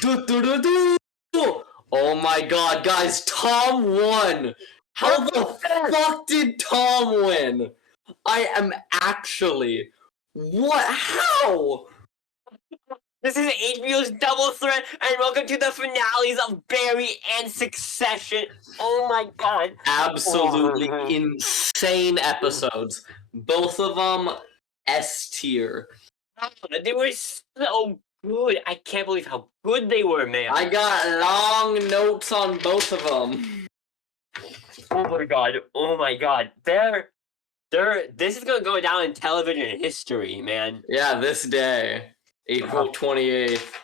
Do-do-do-do. Oh my god, guys, Tom won! How the fuck did Tom win? I am actually... What? How? This is HBO's Double Threat, and welcome to the finales of Barry and Succession. Oh my god. Absolutely insane episodes. Both of them S tier. They were so good. I can't believe how good they were, man. I got long notes on both of them. Oh my god. This is gonna go down in television history, man. Yeah, this day. April 28th.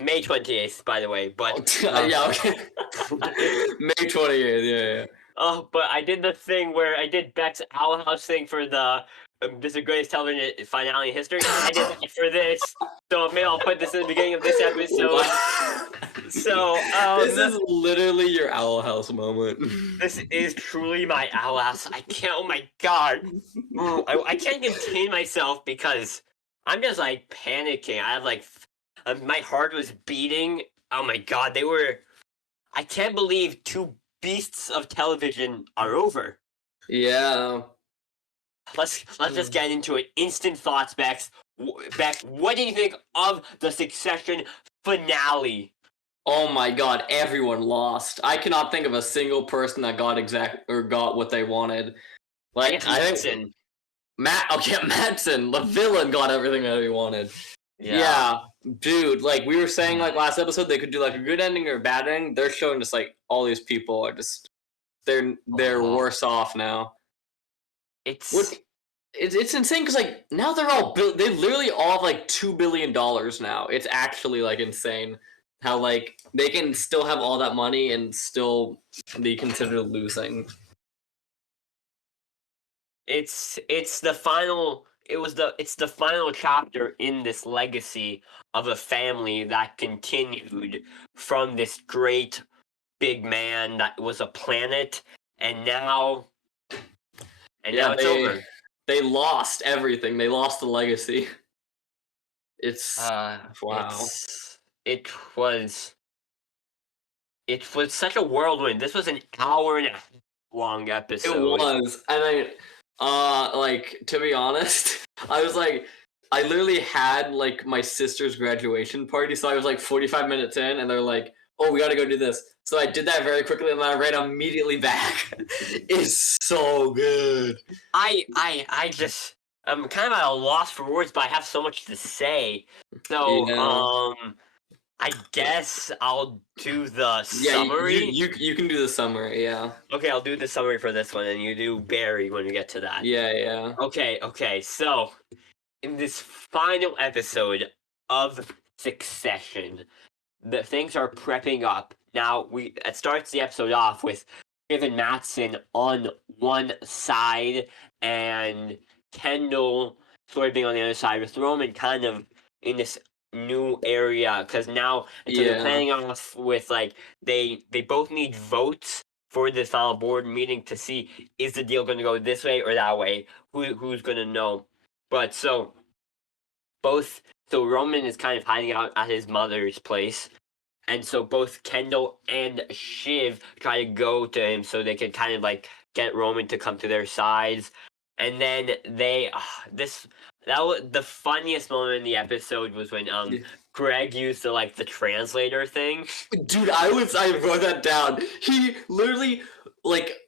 May 28th, by the way, but... yeah, okay. May 28th, yeah. Oh, but I did the thing where I did Beck's Owl House thing for the this is the greatest television finale in history. I did that for this, so maybe I'll put this in the beginning of this episode. So, this is literally your Owl House moment. This is truly my Owl House. I can't, oh my god. I can't contain myself because I'm just like panicking. I have like, my heart was beating. Oh my god, I can't believe two beasts of television are over. Yeah. Let's just get into it. Instant thoughts, Beck. What do you think of the Succession finale? Oh my god, everyone lost. I cannot think of a single person that got what they wanted. Like I think Mattson, the villain, got everything that he wanted. Yeah, dude, like we were saying like last episode, they could do like a good ending or a bad ending. They're showing just like all these people are just they're worse off now. It's insane because like now they're all they literally all have like $2 billion now. It's actually like insane how like they can still have all that money and still be considered losing. It's the final chapter in this legacy of a family that continued from this great big man that was a planet, and now it's over. They lost everything. They lost the legacy. It's wow. It was such a whirlwind. This was an hour and a half long episode. It was, and like to be honest, I was like, I literally had like my sister's graduation party, so I was like 45 minutes in, and they're like, "Oh, we gotta go do this." So I did that very quickly, and then I ran immediately back. It's so good. I'm kind of at a loss for words, but I have so much to say. So, I guess I'll do the summary. You can do the summary, yeah. Okay, I'll do the summary for this one, and you do Barry when we get to that. Yeah. Okay, so, in this final episode of Succession, the things are prepping up. Now, it starts the episode off with Shiv and Mattson on one side, and Kendall sort of being on the other side, with Roman kind of in this new area, because now they're planning off with like they both need votes for this final board meeting to see is the deal going to go this way or that way. Who's going to know? But so Roman is kind of hiding out at his mother's place, and so both Kendall and Shiv try to go to him so they can kind of like get Roman to come to their sides. And then that was the funniest moment in the episode was when Greg used the translator thing. Dude, I wrote that down. He literally like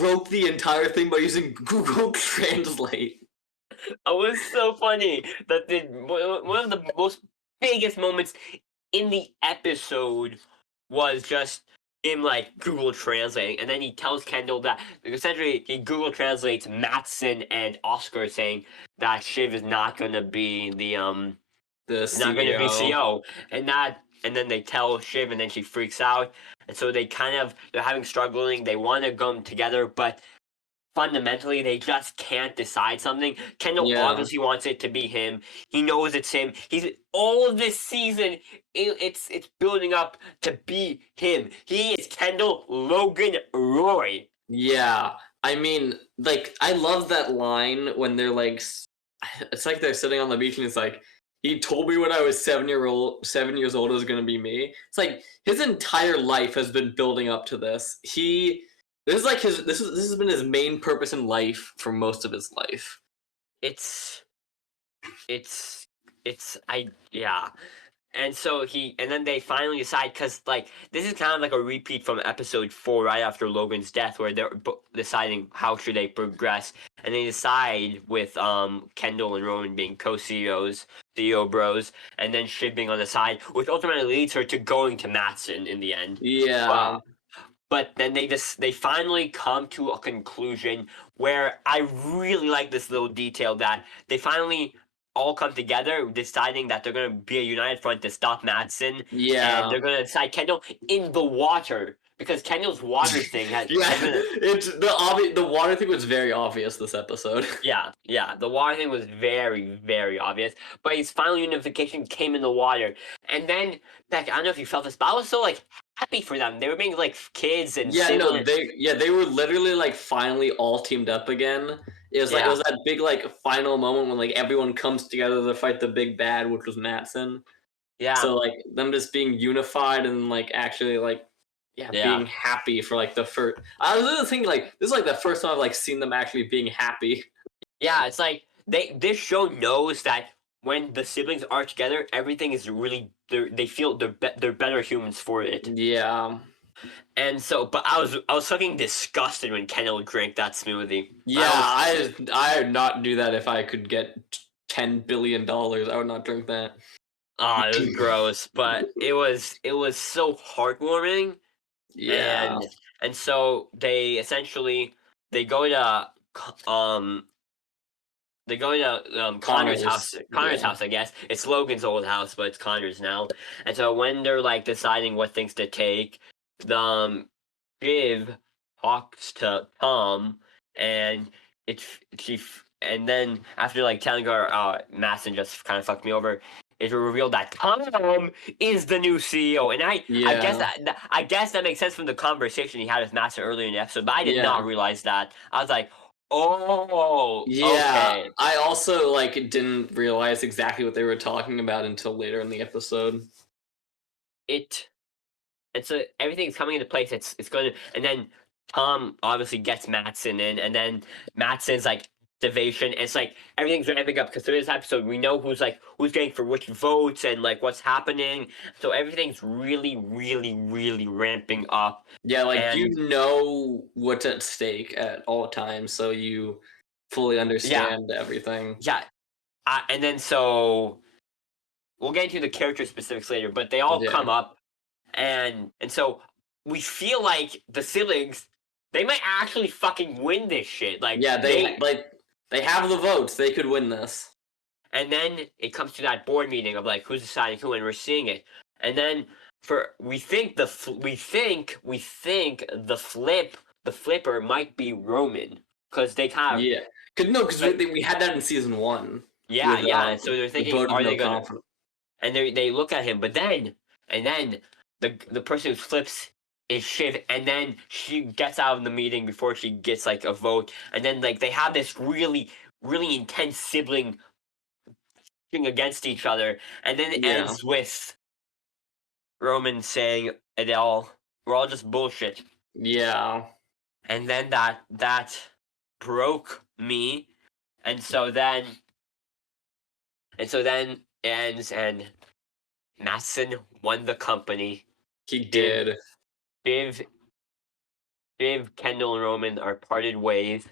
broke the entire thing by using Google Translate. It was so funny that one of the most biggest moments in the episode was just him Google translating, and then he tells Kendall that essentially he Google translates Mattson and Oscar saying that Shiv is not gonna be the CEO. Not gonna be CEO, and then they tell Shiv, and then she freaks out, and so they're having struggling. They want to come together, but fundamentally they just can't decide something. Kendall obviously wants it to be him. He knows it's him. He's all of this season. It's building up to be him. He is Kendall Logan Roy. Yeah, I mean, I love that line when they're it's like they're sitting on the beach and it's like, he told me when I was 7 years old it was gonna be me. It's like his entire life has been building up to this. This is like this has been his main purpose in life for most of his life. It's it's yeah. And so and then they finally decide, because like this is kind of like a repeat from episode 4, right after Logan's death, where they're deciding how should they progress, and they decide with Kendall and Roman being co-CEOs, CEO bros, and then Shiv being on the side, which ultimately leads her to going to Matson in the end. Yeah. But then they finally come to a conclusion where I really like this little detail that they finally all come together, deciding that they're going to be a united front to stop Madsen, and Yeah. they're going to decide Kendall in the water, because Kendall's water thing has been It's the water thing was very obvious this episode. yeah, the water thing was very, very obvious. But his final unification came in the water. And then, Beck, I don't know if you felt this, but I was so like happy for them. They were being like kids and Yeah, no, siblings. they were literally like finally all teamed up again. It was like it was that big like final moment when like everyone comes together to fight the big bad, which was Matson. Yeah. So like them just being unified and like actually like being happy for like the first. I was really thinking like this is like the first time I've like seen them actually being happy. Yeah, it's like this show knows that when the siblings are together, everything is really they feel they're better humans for it. Yeah. And so, but I was fucking disgusted when Kendall drank that smoothie. Yeah, I would not do that if I could get $10 billion. I would not drink that. It was gross, but it was so heartwarming. Yeah. And so they essentially they go to Connor's house. Connor's house, I guess. It's Logan's old house, but it's Connor's now. And so when they're like deciding what things to take, Viv talks to Tom, and and then after like telling her, Masson just kind of fucked me over, it revealed that Tom is the new CEO, and I guess that makes sense from the conversation he had with Masson earlier in the episode, but I did not realize that. I was like, oh, yeah. okay. I also like didn't realize exactly what they were talking about until later in the episode. And so everything's coming into place. It's going to, and then Tom obviously gets Matson in, and then Matson's like activation. It's like everything's ramping up because through this episode we know who's getting for which votes and like what's happening. So everything's really, really, really ramping up. Yeah, like you know what's at stake at all times, so you fully understand everything. Yeah, and then so we'll get into the character specifics later, but they all come up. And so we feel like the siblings, they might actually fucking win this shit. Like they have the votes. They could win this. And then it comes to that board meeting of like who's deciding who, and we're seeing it. And then we think the flipper might be Roman, because they kind of because we had that in season 1. Yeah. So they're thinking, are they gonna? And they look at him, but then the person who flips is Shiv, and then she gets out of the meeting before she gets like a vote, and then like they have this really, really intense sibling thing against each other, and then it ends with Roman saying we're all just bullshit. Yeah. And then that broke me, and so then it ends, and Matson won the company. He did. Viv, Kendall, and Roman are parted ways.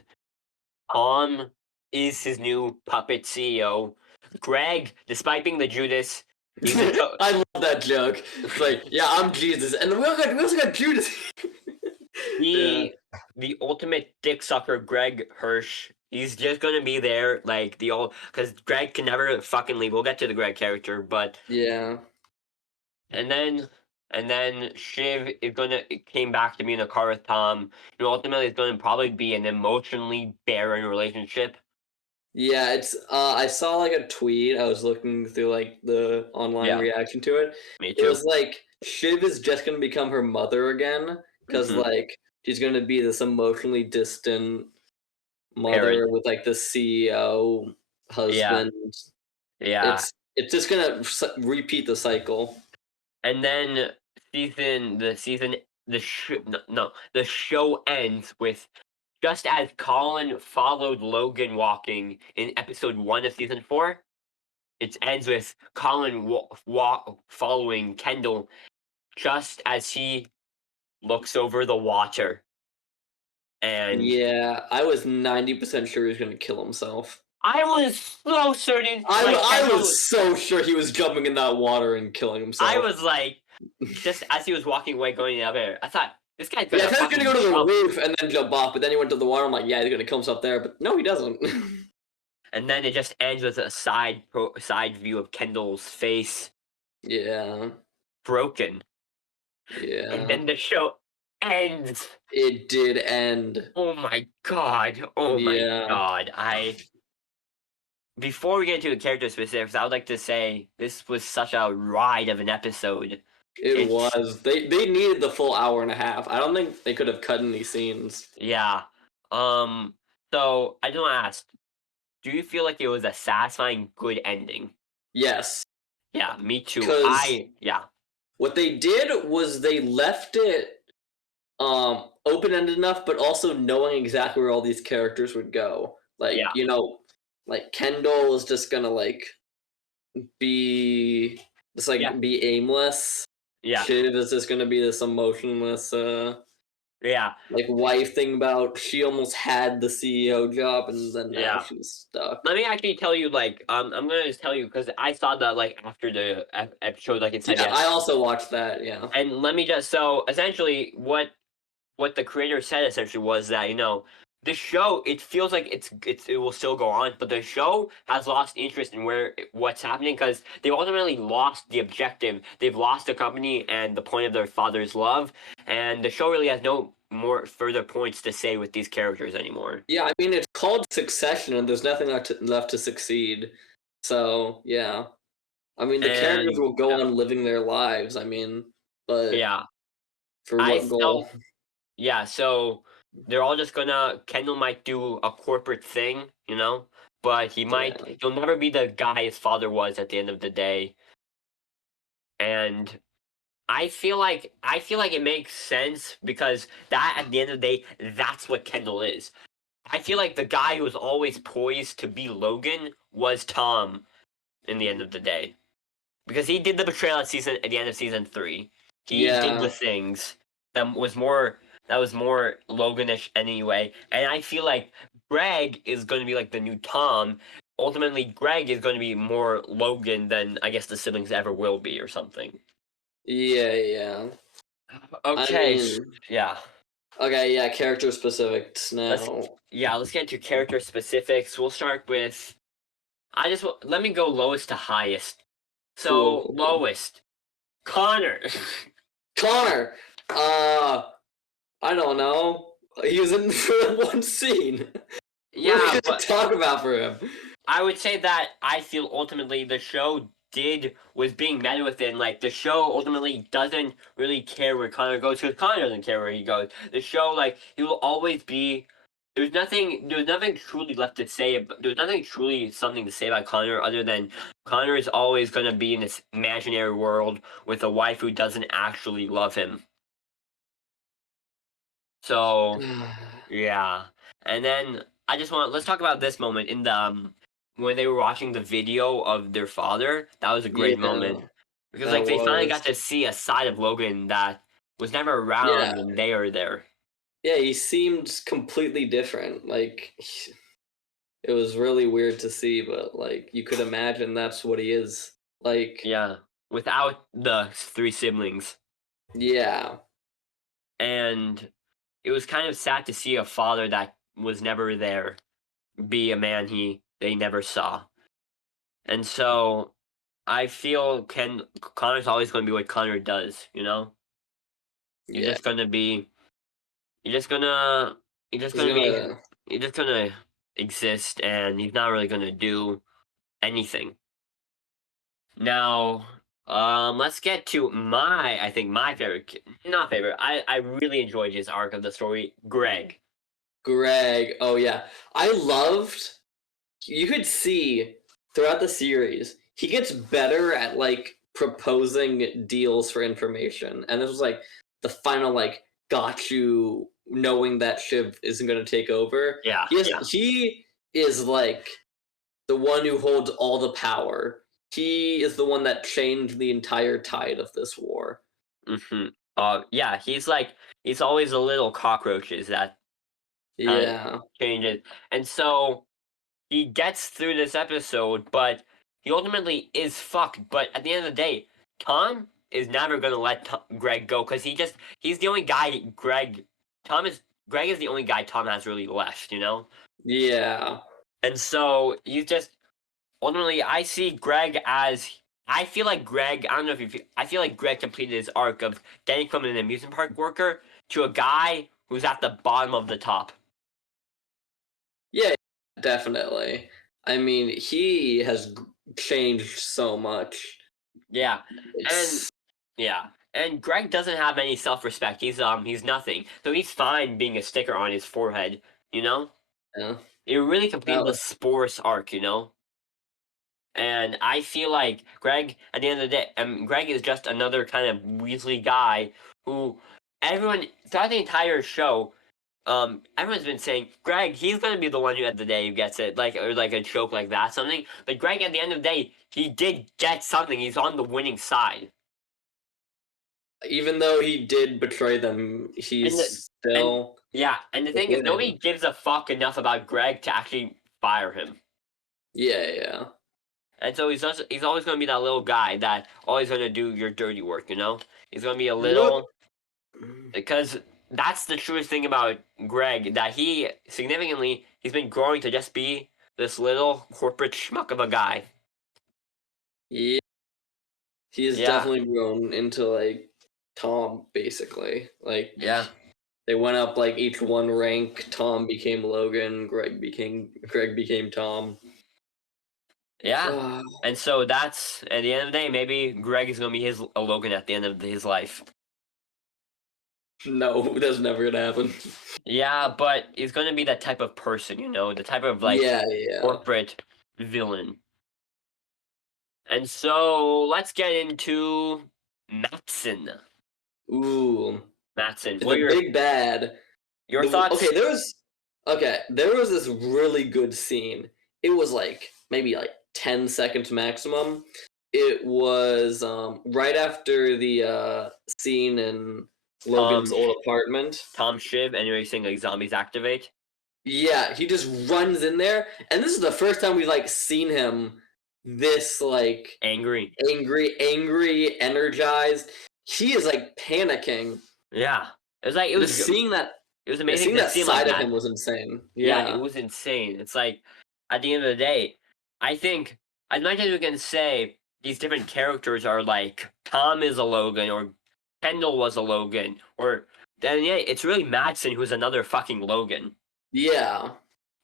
Tom is his new puppet CEO. Greg, despite being the Judas, I love that joke. It's like, yeah, I'm Jesus, and we also got Judas. The ultimate dick sucker, Greg Hirsch. He's just gonna be there, like because Greg can never fucking leave. We'll get to the Greg character, but yeah. And then Shiv came back to me in a car with Tom. Ultimately it's gonna probably be an emotionally barren relationship. Yeah, it's I saw like a tweet. I was looking through like the online reaction to it. Me too. It was like Shiv is just gonna become her mother again, because like she's gonna be this emotionally distant mother with like the CEO husband. Yeah. It's just gonna repeat the cycle. And then the show ends with just as Colin followed Logan walking in episode 1 of season 4. It ends with Colin following Kendall just as he looks over the water. And yeah, I was 90% sure he was gonna kill himself. I was so certain. I was so sure he was jumping in that water and killing himself. I was like, just as he was walking away, going up there, I thought this guy's gonna. Yeah, I thought he was gonna go to the roof and then jump off, but then he went to the water. I'm like, yeah, he's gonna kill himself there, but no, he doesn't. And then it just ends with a side view of Kendall's face. Yeah. Broken. Yeah. And then the show ends. It did end. Oh my god. Oh my god. Before we get into the character specifics, I would like to say this was such a ride of an episode. It was. They needed the full hour and a half. I don't think they could have cut any scenes. Yeah. So I just want to ask, do you feel like it was a satisfying, good ending? Yes. Yeah, me too. Yeah. What they did was they left it open-ended enough, but also knowing exactly where all these characters would go. Like, you know, like Kendall is just gonna like be be aimless. Yeah. Shiv is just gonna be this emotionless like wife thing about she almost had the CEO job and then now she's stuck. Let me actually tell you, like, I'm gonna just tell you because I saw that like after the episode, like it said. Yeah, I also watched that. Yeah. And let me just essentially what the creator said essentially was that, you know, the show, it feels like it will still go on, but the show has lost interest in what's happening because they've ultimately lost the objective. They've lost the company and the point of their father's love, and the show really has no more further points to say with these characters anymore. Yeah, I mean it's called Succession, and there's nothing left to succeed. So yeah, I mean the characters will go on living their lives. I mean, but for what goal? Yeah, so they're all just Kendall might do a corporate thing, you know, but he'll never be the guy his father was at the end of the day. And I feel like it makes sense because that at the end of the day, that's what Kendall is. I feel like the guy who was always poised to be Logan was Tom in the end of the day. Because he did the betrayal at the end of season 3. He did the things that was more Loganish anyway. And I feel like Greg is going to be like the new Tom. Ultimately, Greg is going to be more Logan than I guess the siblings ever will be or something. Yeah. Okay. Okay, yeah, character specifics now. Let's get into character specifics. We'll start with let me go lowest to highest. So, cool. Lowest. Connor. Connor. I don't know. He was in for one scene. Yeah, what are we gonna talk about for him? I would say that I feel ultimately the show was being met within. Like the show ultimately doesn't really care where Connor goes because Connor doesn't care where he goes. The show, like, he will always be. There's nothing truly left to say. There's nothing truly something to say about Connor other than Connor is always gonna be in this imaginary world with a wife who doesn't actually love him. So, yeah. And then let's talk about this moment in the when they were watching the video of their father. That was a great moment because like they finally got to see a side of Logan that was never around when they were there. Yeah, he seemed completely different. Like it was really weird to see, but like you could imagine that's what he is. Like without the 3 siblings. Yeah. And it was kind of sad to see a father that was never there be a man they never saw. And so I feel Connor's always going to be what Connor does, you know? You're just going to exist and he's not really going to do anything. Now, let's get to my favorite, not favorite. I really enjoyed his arc of the story, Greg. Oh yeah. You could see throughout the series, he gets better at like proposing deals for information, and this was like the final like got you knowing that Shiv isn't going to take over. Yeah, He is like the one who holds all the power. He is the one that changed the entire tide of this war. Mm-hmm. Yeah, he's always a little cockroaches that Yeah. changes, and so he gets through this episode, but he ultimately is fucked. But at the end of the day, Tom is never gonna let Greg go because he's the only guy Greg is the only guy Tom has really left, you know. Yeah. And so you just ultimately, I see Greg as. I feel like Greg. I don't know if you. I feel like Greg completed his arc of getting from an amusement park worker to a guy who's at the bottom of the top. Yeah, definitely. I mean, he has changed so much. Yeah, It's and Greg doesn't have any self-respect. He's nothing. So he's fine being a sticker on his forehead. You know, yeah. it really completed the Well, Spores arc. You know. And I feel like Greg, at the end of the day, Greg is just another kind of Weasley guy who everyone throughout the entire show, everyone's been saying Greg, he's gonna be the one who at the day who gets it, like or like a joke like that, something. But Greg, at the end of the day, he did get something. He's on the winning side. even though he did betray them, And he's and still yeah, and the thing is, nobody winning. gives a fuck enough about Greg to actually fire him. Yeah. And so he's always going to be that little guy that always going to do your dirty work, you know? He's going to be a little because that's the truest thing about Greg that he's been growing to just be this little corporate schmuck of a guy. Yeah, he has Yeah. definitely grown into like Tom, basically. Like Yeah. they went up like each one rank. Tom became Logan. Greg became Tom. Yeah. And so that's at the end of the day, maybe Greg is going to be a Logan at the end of his life. No, that's never gonna happen. Yeah, but he's going to be that type of person, you know, the type of like Yeah. corporate villain. And so let's get into Matson. Ooh, Matson, the what are big bad. your thoughts? There was this really good scene. It was like maybe like 10 seconds maximum. It was right after the scene in Logan's old apartment. Tom Shiv, and you're saying like zombies activate? Yeah, he just runs in there, and this is the first time we've like seen him this like Angry. angry, energized. He is like panicking. Yeah. It was like it was Seeing that it was amazing seeing to that see him side like of that. him was insane. Yeah, it was insane. It's like at the end of the day, I think as much as we can say these different characters are like Tom is a Logan or Kendall was a Logan, or then yeah, it's really Madsen who's another fucking Logan. Yeah.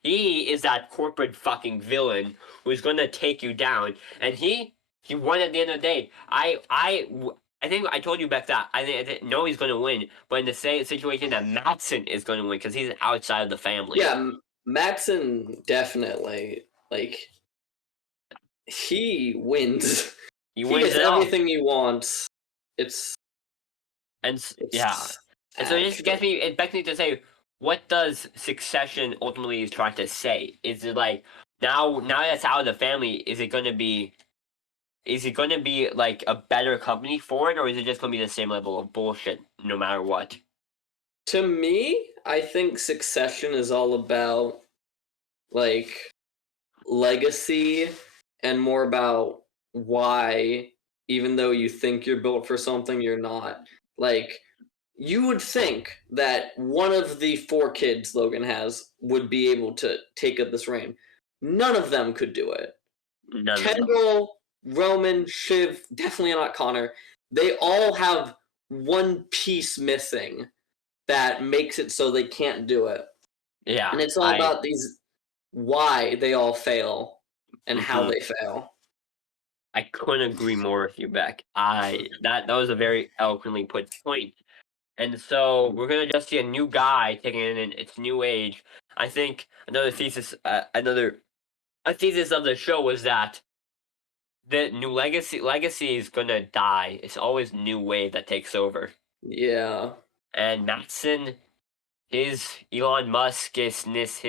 He is that corporate fucking villain who's gonna take you down, and he won at the end of the day. I think I told you back that I didn't know he's gonna win, but in the same situation that Matson is gonna win because he's outside of the family. Yeah, Matson definitely like he wins. He He wins gets it all, everything he wants. It's yeah, and so actually. it begs me to say, what does Succession ultimately is trying to say? Is it like now that's out of the family? Is it going to be like a better company for it, or is it just going to be the same level of bullshit no matter what? To me, I think Succession is all about like legacy and more about why, even though you think you're built for something, you're not. Like, you would think that one of the four kids Logan has would be able to take up this reign. None of them could do it. None of them. Kendall, Roman, Shiv, definitely not Connor. They all have one piece missing that makes it so they can't do it. Yeah, And it's all about these why they all fail and how Mhm. they fail. I couldn't agree more with you, Beck. That was a very eloquently put point. And so we're gonna just see a new guy taking it in its new age. I think another thesis of the show was that the new legacy is gonna die. It's always new wave that takes over. Yeah. And Matson, his Elon Musk is these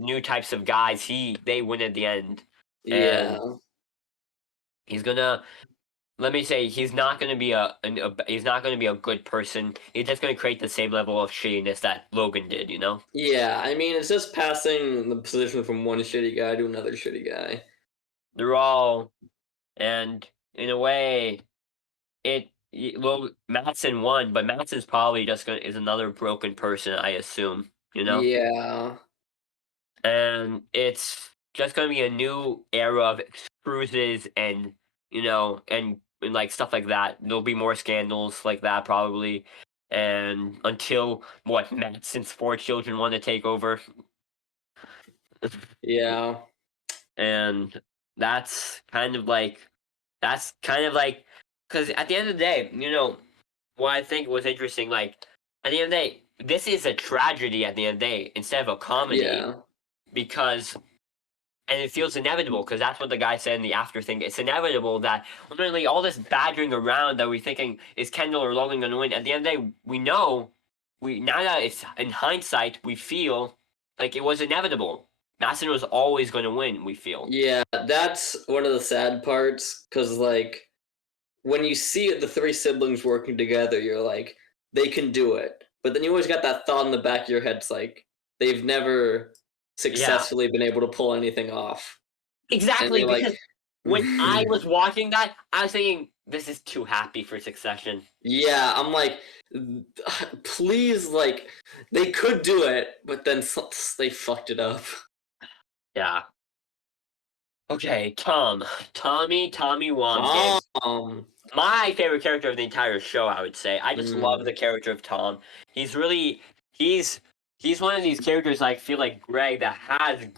new types of guys. They win at the end, Yeah. and he's gonna. Let me say, he's not gonna be he's not gonna be a good person. He's just gonna create the same level of shittiness that Logan did. You know. Yeah, I mean, it's just passing the position from one shitty guy to another shitty guy. They're all, and in a way, well, Matson won, but Matson's probably just gonna is another broken person, I assume. You know. Yeah. And it's just gonna be a new era of cruises and and like stuff like that. There'll be more scandals like that probably, and until what Matson's four children want to take over, Yeah. and that's kind of like because at the end of the day, what I think was interesting, like at the end of the day, this is a tragedy at the end of the day instead of a comedy Yeah. because and it feels inevitable because that's what the guy said in the after thing. It's inevitable that literally all this badgering around that we're thinking is Kendall or Logan going to win. At the end of the day, we know now that it's in hindsight, we feel like it was inevitable. Madison was always going to win. We feel. Yeah, that's one of the sad parts, because, like, when you see the three siblings working together, you're like, they can do it. But then you always got that thought in the back of your head, it's like, they've never Yeah, successfully been able to pull anything off. And exactly. you're like, Because when I was watching that, I was thinking, this is too happy for Succession. yeah, I'm like, please, like, they could do it, but then they fucked it up. Yeah. Okay, Tommy Wambsgans. Tom. My favorite character of the entire show, I would say. I just love the character of Tom. He's really he's he's one of these characters I feel like Greg that has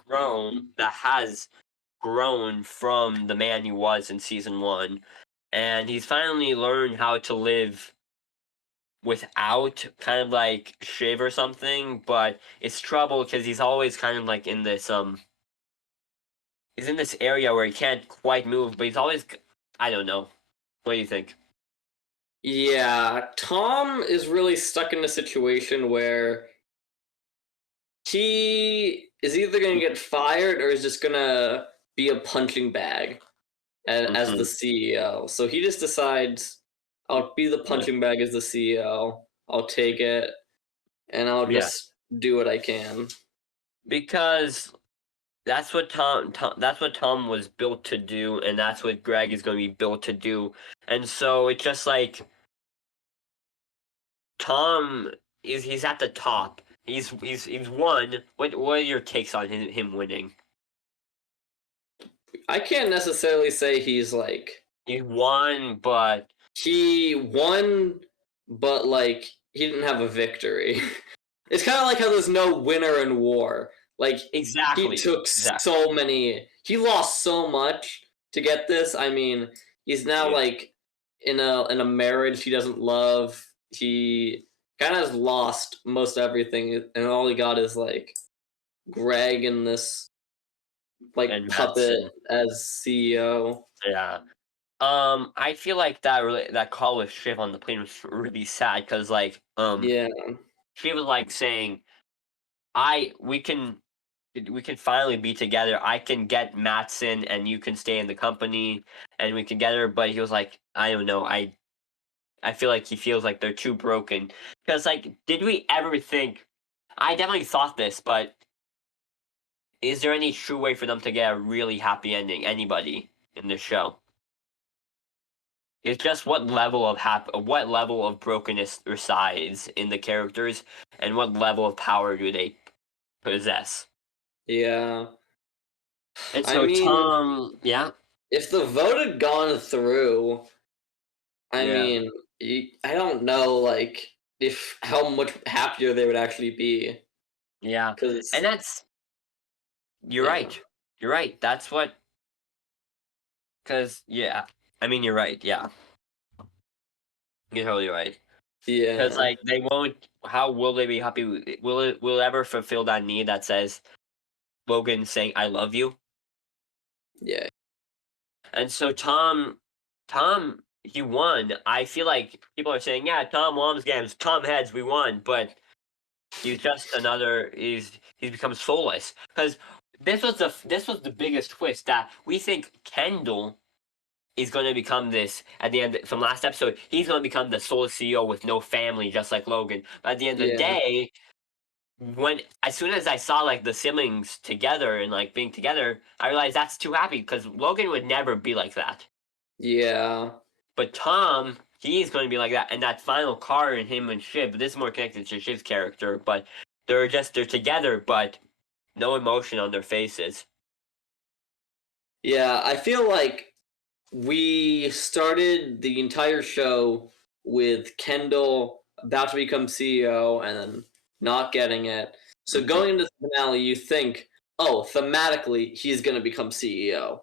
grown from the man he was in season 1. And he's finally learned how to live without kind of like Shiv or something, but it's trouble because he's always kind of like in this he's in this area where he can't quite move, but he's always I don't know. What do you think? Yeah, Tom is really stuck in a situation where he is either going to get fired or is just going to be a punching bag as the Mhm. CEO. So he just decides, I'll be the Yeah. punching bag as the CEO. I'll take it, and I'll Yeah. just do what I can. Because that's what Tom was built to do, and that's what Greg is going to be built to do. And so it's just like Tom he's at the top. He's won. What are your takes on him winning? I can't necessarily say he's like He won, but he won, but like he didn't have a victory. It's kind of like how there's no winner in war. Like he exactly. took Exactly. so many, he lost so much to get this. I mean, he's now Yeah. like in a marriage he doesn't love. He kind of has lost most everything, and all he got is like Greg and this like And puppet Madsen. as CEO. Yeah. I feel like that call with Shiv on the plane was really sad because like Yeah, she was like saying, "I we can finally be together. I can get Matson and you can stay in the company and we can get her." But he was like, "I don't know. I feel like he feels like they're too broken." Because like, did we ever think? I definitely thought this, but is there any true way for them to get a really happy ending? Anybody in this show? It's just what level of brokenness resides in the characters, and what level of power do they possess? yeah. And I so mean, Tom, yeah, if the vote had gone through, I yeah, mean, I don't know, like, if how much happier they would actually be, yeah, and because that's you're yeah, right, you're right. That's what, because yeah, I mean you're right. Yeah, you're totally right. Because yeah, like they won't. How will they be happy? Will it ever fulfill that need that says Logan saying "I love you"? yeah. And so Tom, he won. I feel like people are saying, yeah, Tom Wom's games, Tom heads, we won, but he's just another. He's become soulless because this was the biggest twist that we think Kendall is going to become this at the end from last episode. He's going to become the soulless CEO with no family, just like Logan. But at the end of the Yeah. day, as soon as I saw like the siblings together and like being together, I realized that's too happy because Logan would never be like that. Yeah. But Tom, he's going to be like that. And that final car in him and Shiv, this is more connected to Shiv's character, but they're together, but no emotion on their faces. Yeah, I feel like we started the entire show with Kendall about to become CEO and then not getting it. So going into the finale, you think, oh, thematically, he's going to become CEO.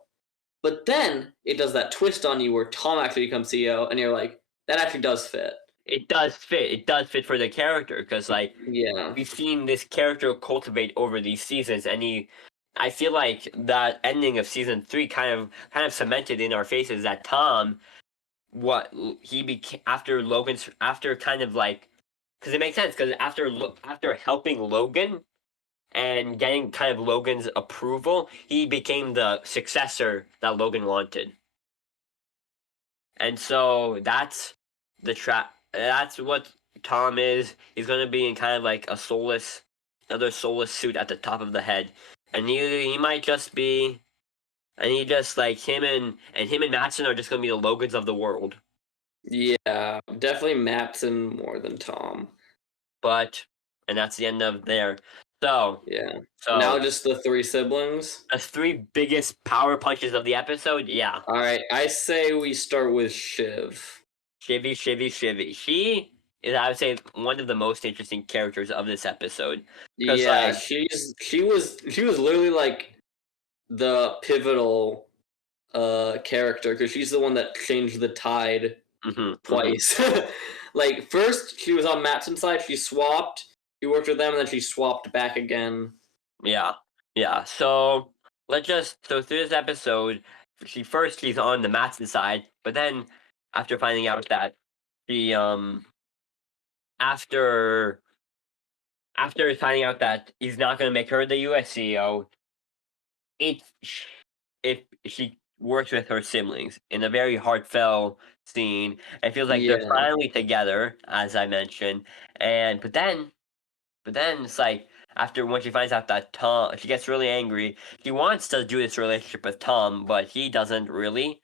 But then it does that twist on you where Tom actually becomes CEO, and you're like, that actually does fit. It does fit. It does fit for the character because, like, Yeah. we've seen this character cultivate over these seasons, and I feel like that ending of season 3 kind of cemented in our faces that Tom, what he became after Logan's, after kind of like, because it makes sense because after helping Logan and getting kind of Logan's approval, he became the successor that Logan wanted. And so that's the trap. That's what Tom is. He's gonna be in kind of like another soulless suit at the top of the head, and he might just be, and he just like him and Matson are just gonna be the Logans of the world. Yeah, definitely Matson more than Tom. And that's the end of there. So yeah. So now just the 3 siblings. The 3 biggest power punches of the episode. Yeah. All right, I say we start with Shiv. Shivy. She is, I would say, one of the most interesting characters of this episode. Yeah, like, she was literally like the pivotal character because she's the one that changed the tide twice. Like first she was on Matson's side, she swapped, she worked with them, and then she swapped back again. Yeah. So through this episode, she's on the Matson side, but then after finding out that she after finding out that he's not going to make her the US CEO, if she works with her siblings in a very heartfelt scene, it feels like they're finally together, as I mentioned, but then it's like when she finds out that Tom, she gets really angry. She wants to do this relationship with Tom, but he doesn't really.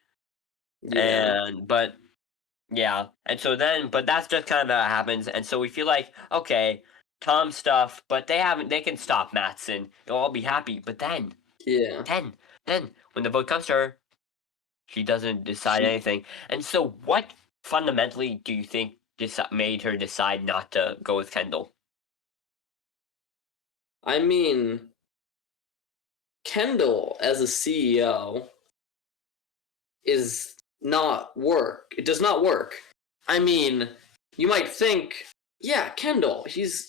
But that's just kind of how it happens, and so we feel like, okay, Tom stuff, but they can stop Matson. They'll all be happy, but then when the vote comes to her, she doesn't decide anything. And so what fundamentally do you think made her decide not to go with Kendall? I mean, Kendall as a CEO is not work. It does not work. I mean, you might think, yeah, Kendall, he's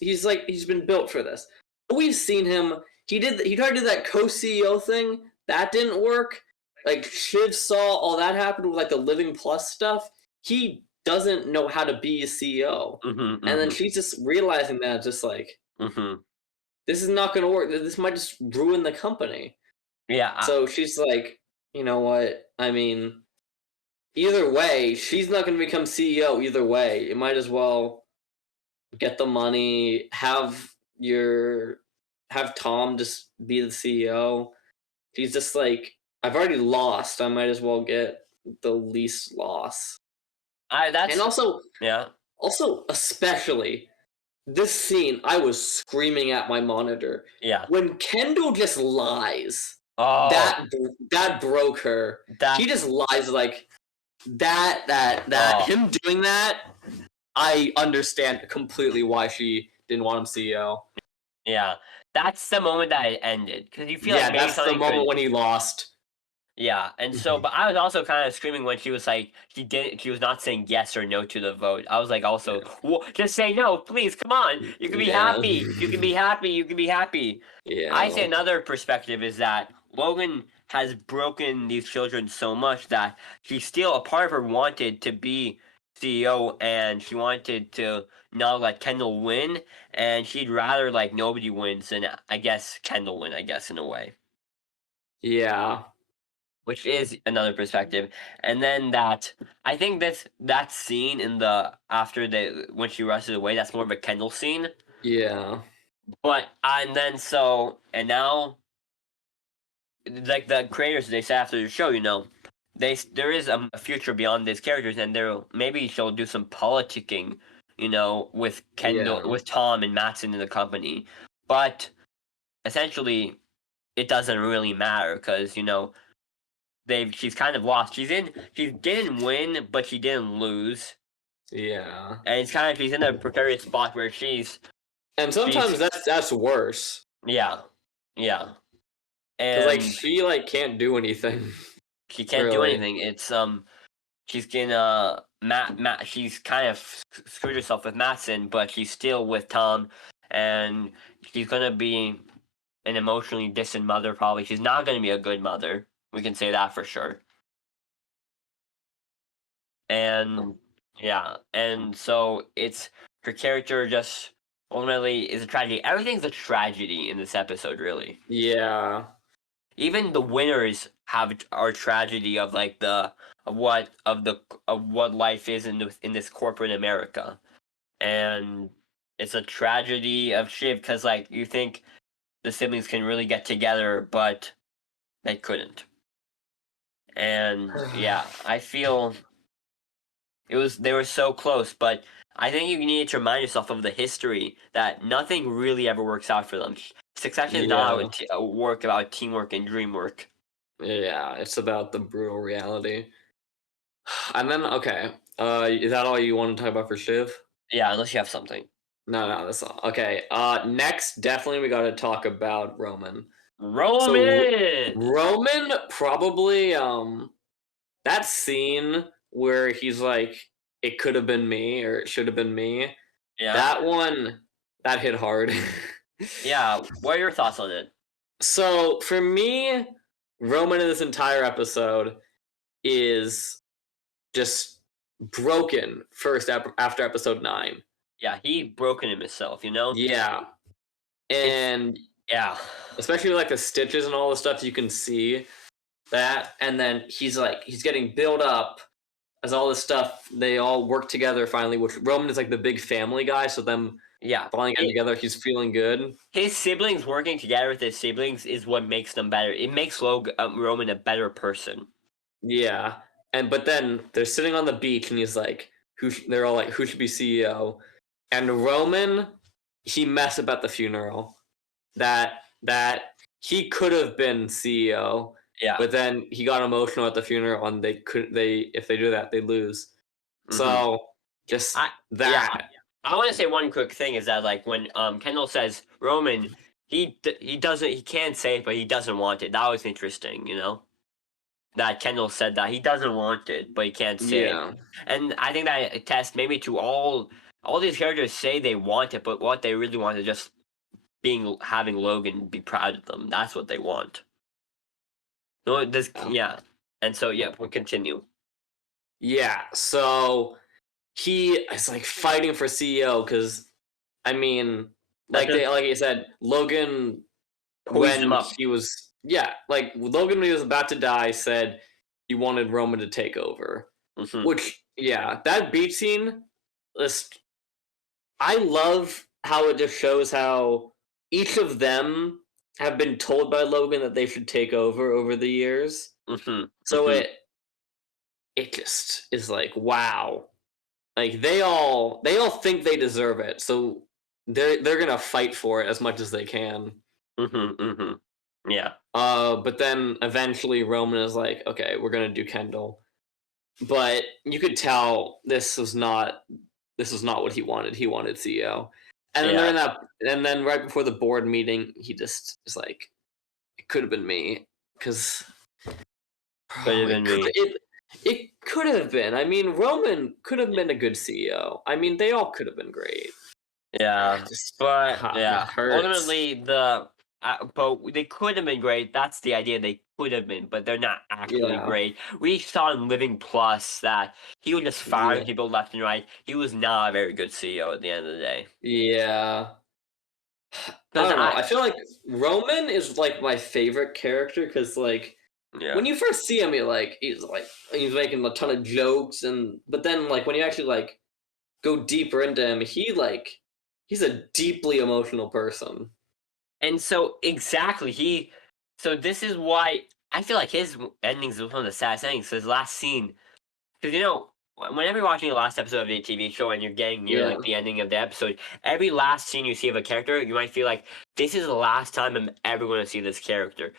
been built for this. But we've seen him. He tried to do that co-CEO thing. That didn't work. Like Shiv saw all that happen with like the Living Plus stuff. He doesn't know how to be a CEO. And then she's just realizing that, just like, this is not going to work. This might just ruin the company. Yeah. So she's like, you know what? I mean, either way, she's not going to become CEO either way. You might as well get the money, have Tom just be the CEO. He's just like, I've already lost. I might as well get the least loss. And also, especially this scene, I was screaming at my monitor. Yeah. When Kendall just lies, that broke her. She just lies like that. Him doing that, I understand completely why she didn't want him CEO. Yeah, that's the moment that it ended because you feel like maybe that's the moment when he lost. Yeah, and so, but I was also kind of screaming when she was like, she was not saying yes or no to the vote. I was like, also, just say no, please, come on. You can be happy. You can be happy. You can be happy. Yeah. I say another perspective is that Logan has broken these children so much that a part of her wanted to be CEO, and she wanted to not let Kendall win, and she'd rather like nobody wins than I guess Kendall win, I guess, in a way. Yeah. Which is another perspective. And then I think that scene in the after they when she rushes away, that's more of a Kendall scene. Yeah. But and then and now like the creators, they say after the show, there is a future beyond these characters, and maybe she'll do some politicking, with Kendall, Yeah. with Tom and Mattson in the company. But essentially, it doesn't really matter because she's kind of lost. She didn't win, but she didn't lose, Yeah. and she's in a precarious spot where And sometimes that's worse. yeah, yeah, Cause like and she like can't do anything. she can't do Really. anything. It's she's gonna Matt. She's kind of screwed herself with Mattson, but she's still with Tom, and she's gonna be an emotionally distant mother. Probably she's not gonna be a good mother. We can say that for sure. And yeah, and so it's her character just ultimately is a tragedy. Everything's a tragedy in this episode, really. Yeah. Even the winners have our tragedy of like of what life is in this corporate America, and it's a tragedy of Shiv because like you think the siblings can really get together, but they couldn't. And yeah, I feel they were so close, but I think you need to remind yourself of the history that nothing really ever works out for them. Succession is Yeah. not a work about teamwork and dream work. Yeah. It's about the brutal reality. And then okay. Is that all you want to talk about for Shiv? Yeah, unless you have something. No, that's all. Okay. Next, definitely we got to talk about Roman. So Roman. Roman probably that scene where he's like, it could have been me or it should have been me. Yeah. That one that hit hard. Yeah. What are your thoughts on it? So for me, Roman in this entire episode is just broken after episode 9. Yeah, he broken himself. Yeah. And Yeah. especially like the stitches and all the stuff, you can see that. And then he's getting built up as all this stuff. They all work together finally, which Roman is like the big family guy. So them finally getting together, he's feeling good. His siblings working together with his siblings is what makes them better. It makes Roman a better person. Yeah. But then they're sitting on the beach and he's like, they're all like, who should be CEO? And Roman, he messed up at the funeral. That he could have been CEO. Yeah. But then he got emotional at the funeral and if they do that, they lose. Mm-hmm. So just that. Yeah. I want to say one quick thing is that like when Kendall says Roman, he can't say it, but he doesn't want it. That was interesting, that Kendall said that he doesn't want it, but he can't say it. And I think that attests maybe to all these characters say they want it, but what they really want is just having Logan be proud of them. That's what they want. No, yeah. And so we'll continue. Yeah, so he is like fighting for CEO because I mean, like you said, Logan when he was like Logan when he was about to die said he wanted Roman to take over. Mm-hmm. Which that beach scene, I love how it just shows how each of them have been told by Logan that they should take over the years. Mm-hmm. So it just is like wow, like they all think they deserve it, so they're gonna fight for it as much as they can. Mm-hmm. Mm-hmm. Yeah. But then eventually Roman is like, okay, we're gonna do Kendall, but you could tell this was not what he wanted. He wanted CEO, and then they're in that, and then right before the board meeting, he just is like, it could have been me because. It could have been. I mean, Roman could have been a good CEO. I mean, they all could have been great. Yeah, ultimately, but they could have been great. That's the idea. They could have been, but they're not actually Yeah. great. We saw in Living Plus that he was just firing Yeah. people left and right. He was not a very good CEO at the end of the day. Yeah. I Because don't know. I feel like Roman is like my favorite character because like yeah. when you first see him, he's making a ton of jokes but then like when you actually like go deeper into him, he's a deeply emotional person. And so exactly so this is why I feel like his endings was one of the saddest endings. His last scene, because whenever you're watching the last episode of a TV show and you're getting near Yeah. like the ending of the episode, every last scene you see of a character, you might feel like this is the last time I'm ever going to see this character.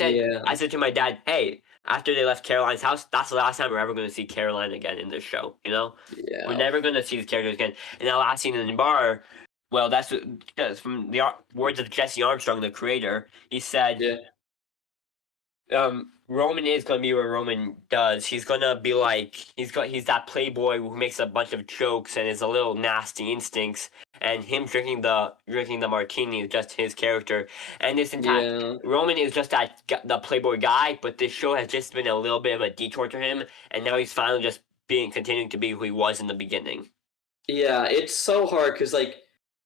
Yeah. I said to my dad, "Hey, after they left Caroline's house, that's the last time we're ever going to see Caroline again in this show. You know, we're Yeah. never going to see these characters again." And that last scene in the bar. Well, that's from the words of Jesse Armstrong, the creator. He said, Yeah. Roman is gonna be what Roman does. He's gonna be like he's that playboy who makes a bunch of jokes and is a little nasty instincts. And him drinking the martini is just his character. And this entire Yeah. Roman is just the playboy guy. But this show has just been a little bit of a detour to him, and now he's finally just continuing to be who he was in the beginning. Yeah, it's so hard because like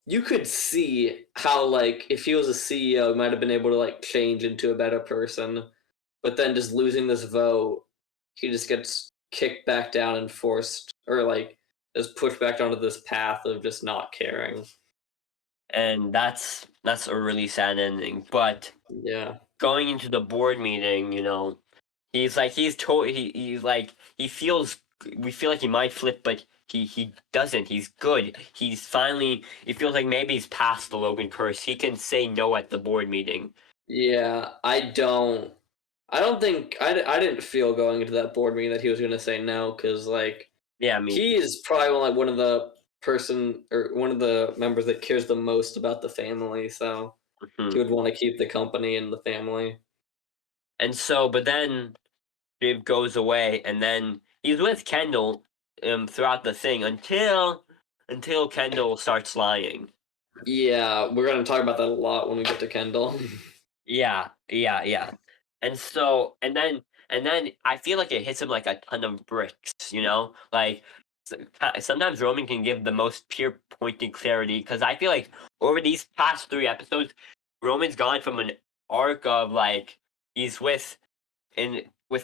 you could see how like if he was a CEO, he might have been able to like change into a better person, but then just losing this vote, he just gets kicked back down and forced, or like is pushed back onto this path of just not caring. And that's a really sad ending. But Yeah. going into the board meeting, he's like he's like he feels we feel like he might flip, but he doesn't. He's good. He's finally. It feels like maybe he's past the Logan curse. He can say no at the board meeting. Yeah, I don't think I didn't feel going into that board meeting that he was going to say no because like Yeah, I mean, he is probably like one of the one of the members that cares the most about the family, so he would want to keep the company and the family. and so, but then Viv goes away, and then he's with Kendall throughout the thing until Kendall starts lying. Yeah, we're going to talk about that a lot when we get to Kendall. Yeah, yeah, yeah. And so, and then I feel like it hits him like a ton of bricks, Like sometimes Roman can give the most pure pointed clarity because I feel like over these past 3 episodes, Roman's gone from an arc of like he's with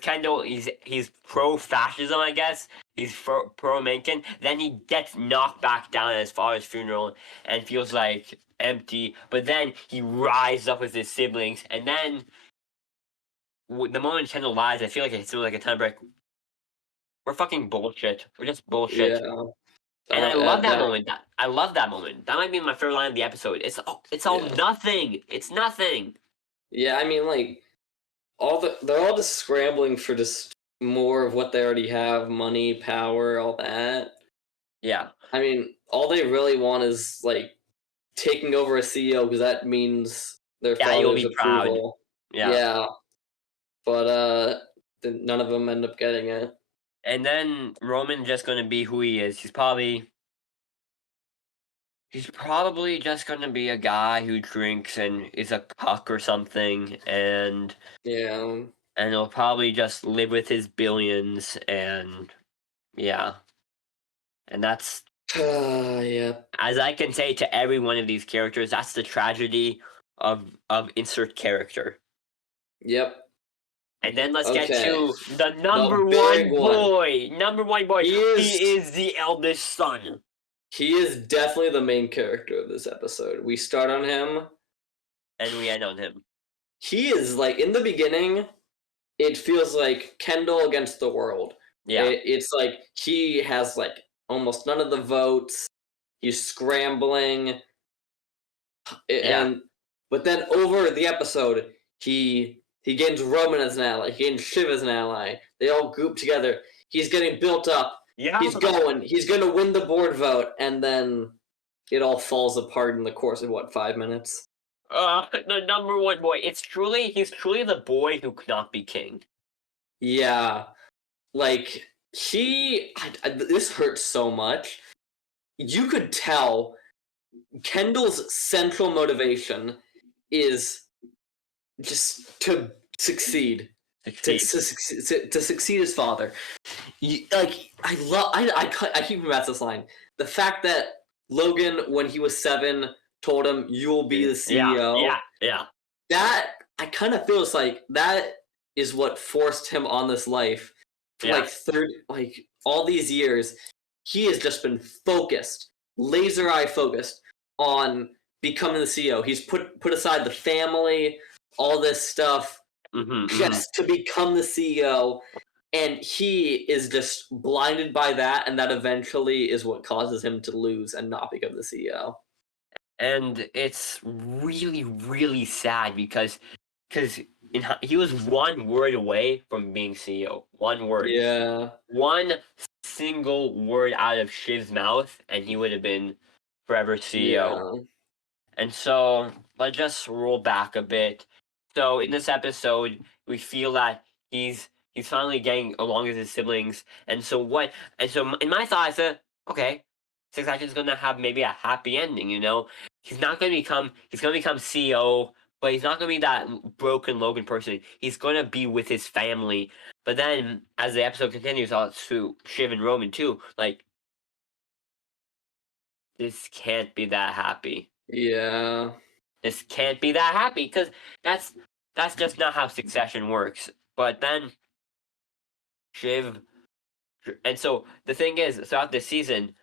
Kendall, he's pro fascism, I guess. He's pro Mencken. Then he gets knocked back down at his father's funeral and feels like empty. But then he rises up with his siblings, and then the moment Kendall lies, I feel like it's like a time break. We're fucking bullshit. We're just bullshit. Yeah. And I love that That moment. I love that moment. That might be my favorite line of the episode. It's all Yeah. nothing. It's nothing. Yeah, I mean like they're all just scrambling for just more of what they already have, money, power, all that. Yeah. I mean, all they really want is like taking over a CEO because that means their Yeah, you'll father's be proud. approval. Yeah. Yeah, but none of them end up getting it. And then Roman just gonna be who he is. He's probably just gonna be a guy who drinks and is a cuck or something, and Yeah. he'll probably just live with his billions, and yeah, and that's Yeah. as I can say to every one of these characters. That's the tragedy of insert character. Yep. And then let's get Okay. to the number big one one. boy. Number one boy. He He is- is the eldest son. He is definitely the main character of this episode. We start on him. And we end on him. He is like in the beginning, it feels like Kendall against the world. Yeah. It's like he has like almost none of the votes. He's scrambling. Yeah. But then over the episode, he gains Roman as an ally. He gains Shiv as an ally. They all group together. He's getting built up. Yeah. He's going to win the board vote, and then it all falls apart in the course of what, 5 minutes? The number one boy. He's truly the boy who could not be king. Yeah, like this hurts so much. You could tell Kendall's central motivation is just to succeed. To succeed his father. I keep remembering this line. The fact that Logan, when he was 7, told him, "You will be the CEO." Yeah. That I kind of feels like that is what forced him on this life for all these years. He has just been focused, laser eye focused on becoming the CEO. He's put aside the family, all this stuff, just to become the CEO. And he is just blinded by that, and that eventually is what causes him to lose and not become the CEO. And it's really, really sad because he was one word away from being CEO. One word. Yeah. One single word out of Shiv's mouth, and he would have been forever CEO. Yeah. And so let's just roll back a bit. So in this episode, we feel that he's finally getting along with his siblings. And so in my thought, I said, okay, Succession's gonna have maybe a happy ending, you know? He's gonna become CEO, but he's not gonna be that broken Logan person. He's gonna be with his family. But then as the episode continues, all to Shiv and Roman too, like this can't be that happy. Yeah. This can't be that happy because that's just not how Succession works. But then Shiv, and so the thing is, throughout this season,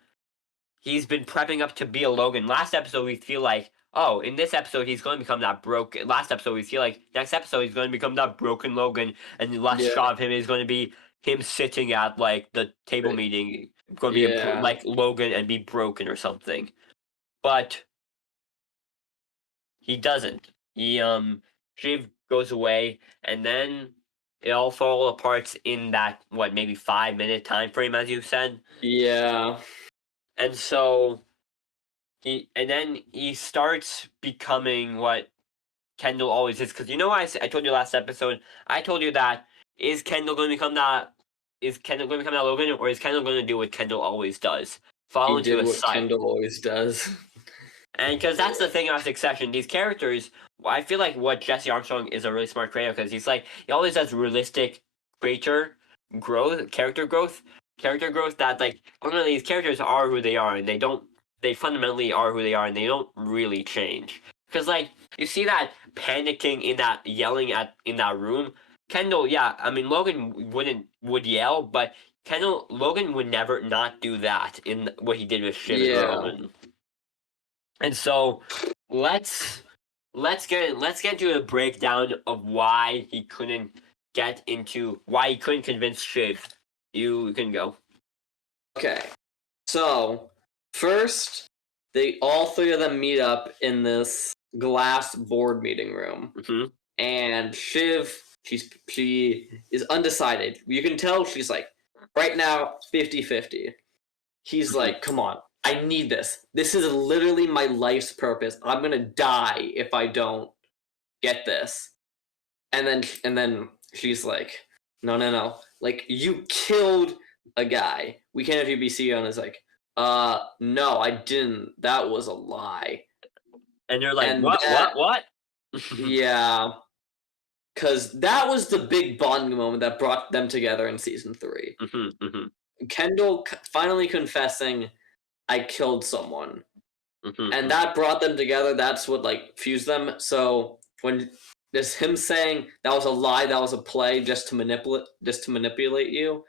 he's been prepping up to be a Logan. Last episode, we feel like, oh, in this episode, he's going to become that broken. Last episode, we feel like next episode, he's going to become that broken Logan, and the last shot of him is going to be him sitting at like the table meeting, going to be like Logan and be broken or something. But he doesn't. Shiv goes away, and then it all falls apart in that maybe 5-minute time frame, as you said. Yeah. And so he starts becoming what Kendall always is. Because you know what I told you last episode? I told you that is Kendall going to become that? Is Kendall going to become that Logan, or is Kendall going to do what Kendall always does? Fall into a cycle. Kendall always does. And because that's the thing about Succession, these characters, I feel like what Jesse Armstrong is a really smart creator because he always does realistic character growth that like ultimately these characters are who they are and they fundamentally are who they are and they don't really change. Because like you see that panicking in that yelling in that room, Kendall, Logan would yell, but Logan would never not do that in what he did with Shiv and Roman. And so let's get into a breakdown of why he couldn't convince Shiv. You can go. Okay. So first all 3 of them meet up in this glass board meeting room. And Shiv, she is undecided. You can tell she's like, right now, 50-50. He's like, come on. I need this. This is literally my life's purpose. I'm gonna die if I don't get this. And then she's like, no. Like, you killed a guy. We can't have you be CEO. And it's like, no, I didn't. That was a lie. And you're like, what? Yeah. Because that was the big bonding moment that brought them together in season 3. Kendall finally confessing, I killed someone. And that brought them together. That's what fused them. So when there's him saying that was a lie, that was a play just to manipulate you,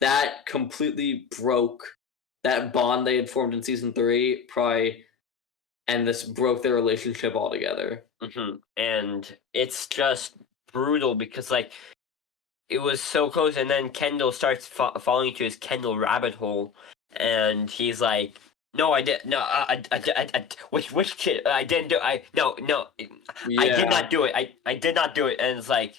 that completely broke that bond they had formed in season 3 probably, and this broke their relationship altogether. And it's just brutal because it was so close, and then Kendall starts falling into his Kendall rabbit hole, and he's like, no, I did no, which kid? I didn't do. I did not do it. I did not do it. And it's like,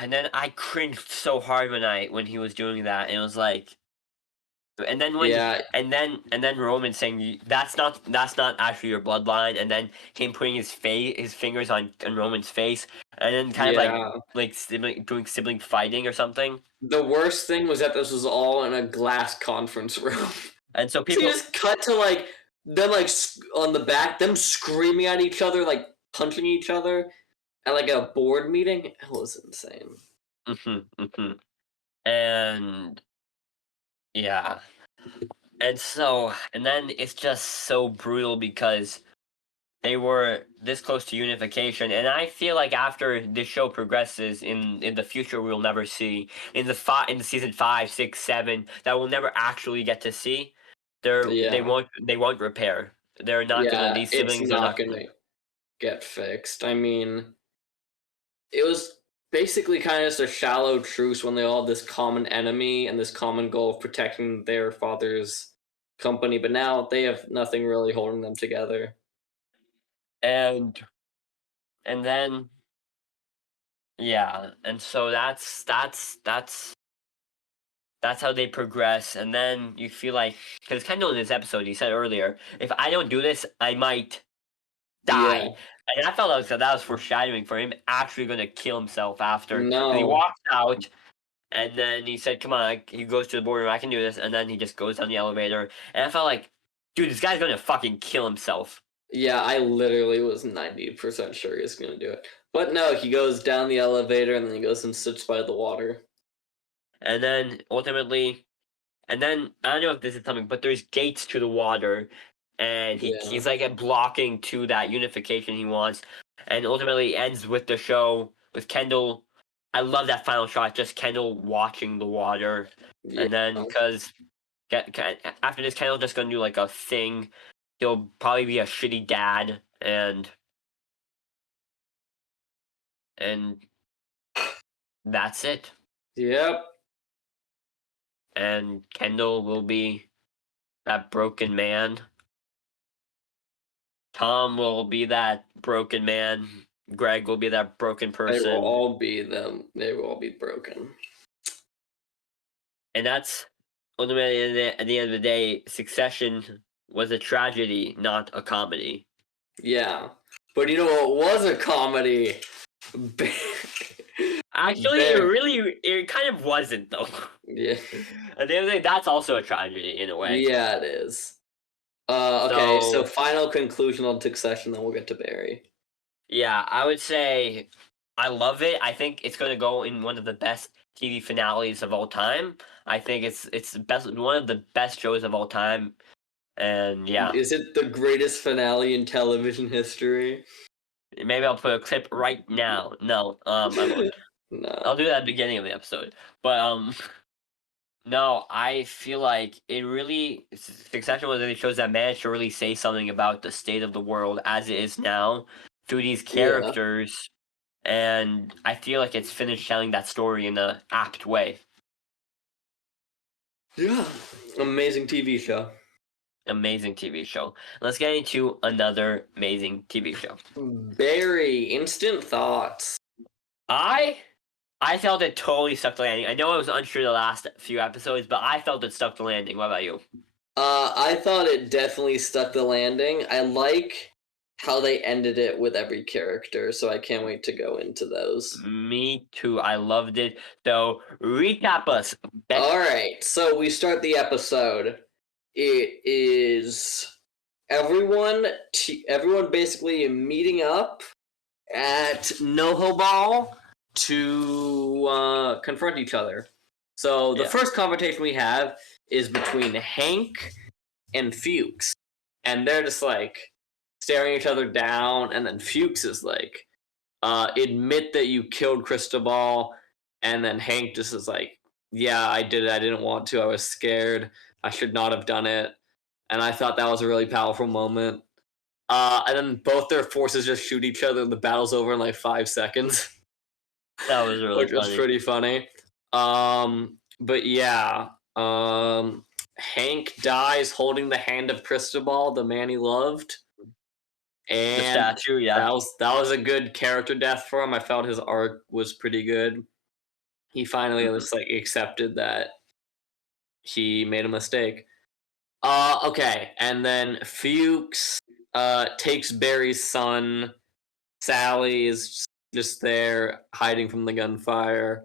and then I cringed so hard when he was doing that, and it was like, and then and then Roman saying that's not actually your bloodline, and then him putting his fingers on Roman's face, and then kind of like doing sibling fighting or something. The worst thing was that this was all in a glass conference room. And so people just cut to them on the back, them screaming at each other, punching each other at like a board meeting. It was insane. And yeah. And then it's just so brutal because they were this close to unification, and I feel like after this show progresses in the future, we'll never see in the season 5, 6, 7 that we'll never actually get to see. They Yeah. won't repair. They're not gonna. Yeah, These it's siblings are not not gonna gonna. get fixed. I mean, it was basically kind of just a shallow truce when they all had this common enemy and this common goal of protecting their father's company, but now they have nothing really holding them together. And then yeah, and so that's how they progress, and then you feel like because Kendall in this episode he said earlier, if I don't do this, I might Yeah. die. And I felt like that was foreshadowing for him actually going to kill himself after. 'Cause he No. walked out, and then he said, "Come on!" He goes to the boardroom. I can do this, and then he just goes down the elevator. And I felt like, dude, this guy's going to fucking kill himself. Yeah, I literally was 90% sure he was going to do it. But no, he goes down the elevator and then he goes and sits by the water. And then ultimately, and then I don't know if this is something, but there's gates to the water, and Yeah. he's like blocking to that unification he wants, and ultimately ends with the show with Kendall. I love that final shot, just Kendall watching the water, Yeah. and then because after this, Kendall just gonna do like a thing. He'll probably be a shitty dad, and that's it. Yep. And Kendall will be that broken man. Tom will be that broken man. Greg will be that broken They will person. all be them. They will all be broken. And that's ultimately at the end of the day, Succession was a tragedy, not a comedy. Yeah. But you know what was a comedy? Actually, it kind of wasn't though. Yeah. At the end of the day, that's also a tragedy in a way. Yeah, it is. Okay, so So final conclusion on Succession, then we'll get to Barry. yeah, I would say I love it. I think it's going to go in one of the best TV finales of all time. I think it's the best, one of the best shows of all time. And yeah, Is it the greatest finale in television history? maybe I'll put a clip right now. No, I won't. No. I'll do that at the beginning of the episode. But no, I feel like it really Succession was one of the shows that managed to really say something about the state of the world as it is now through these characters, and I feel like it's finished telling that story in an apt way. Yeah. Amazing TV show. Amazing TV show. Let's get into another amazing TV show. Barry, instant thoughts. I felt it totally stuck the landing. I know I was unsure the last few episodes, but I felt it stuck the landing. What about you? I thought it definitely stuck the landing. I like how they ended it with every character, so I can't wait to go into those. Me too. I loved it. So recap us. All right, so we start the episode. It is everyone basically meeting up at NoHo Ball to confront each other. So the first confrontation we have is between Hank and Fuchs, and they're just like staring each other down, and then Fuchs is like, admit that you killed Cristobal, and then Hank just is like, yeah, I did it, I didn't want to, I was scared, I should not have done it. And I thought that was a really powerful moment. And then both their forces just shoot each other, and the battle's over in like 5 seconds. That was really Which was pretty funny. But yeah, Hank dies holding the hand of Cristobal, the man he loved. And the statue, yeah. That was a good character death for him. I felt his arc was pretty good. He finally just like accepted that he made a mistake. Okay, and then Fuchs takes Barry's son. Sally is just there hiding from the gunfire.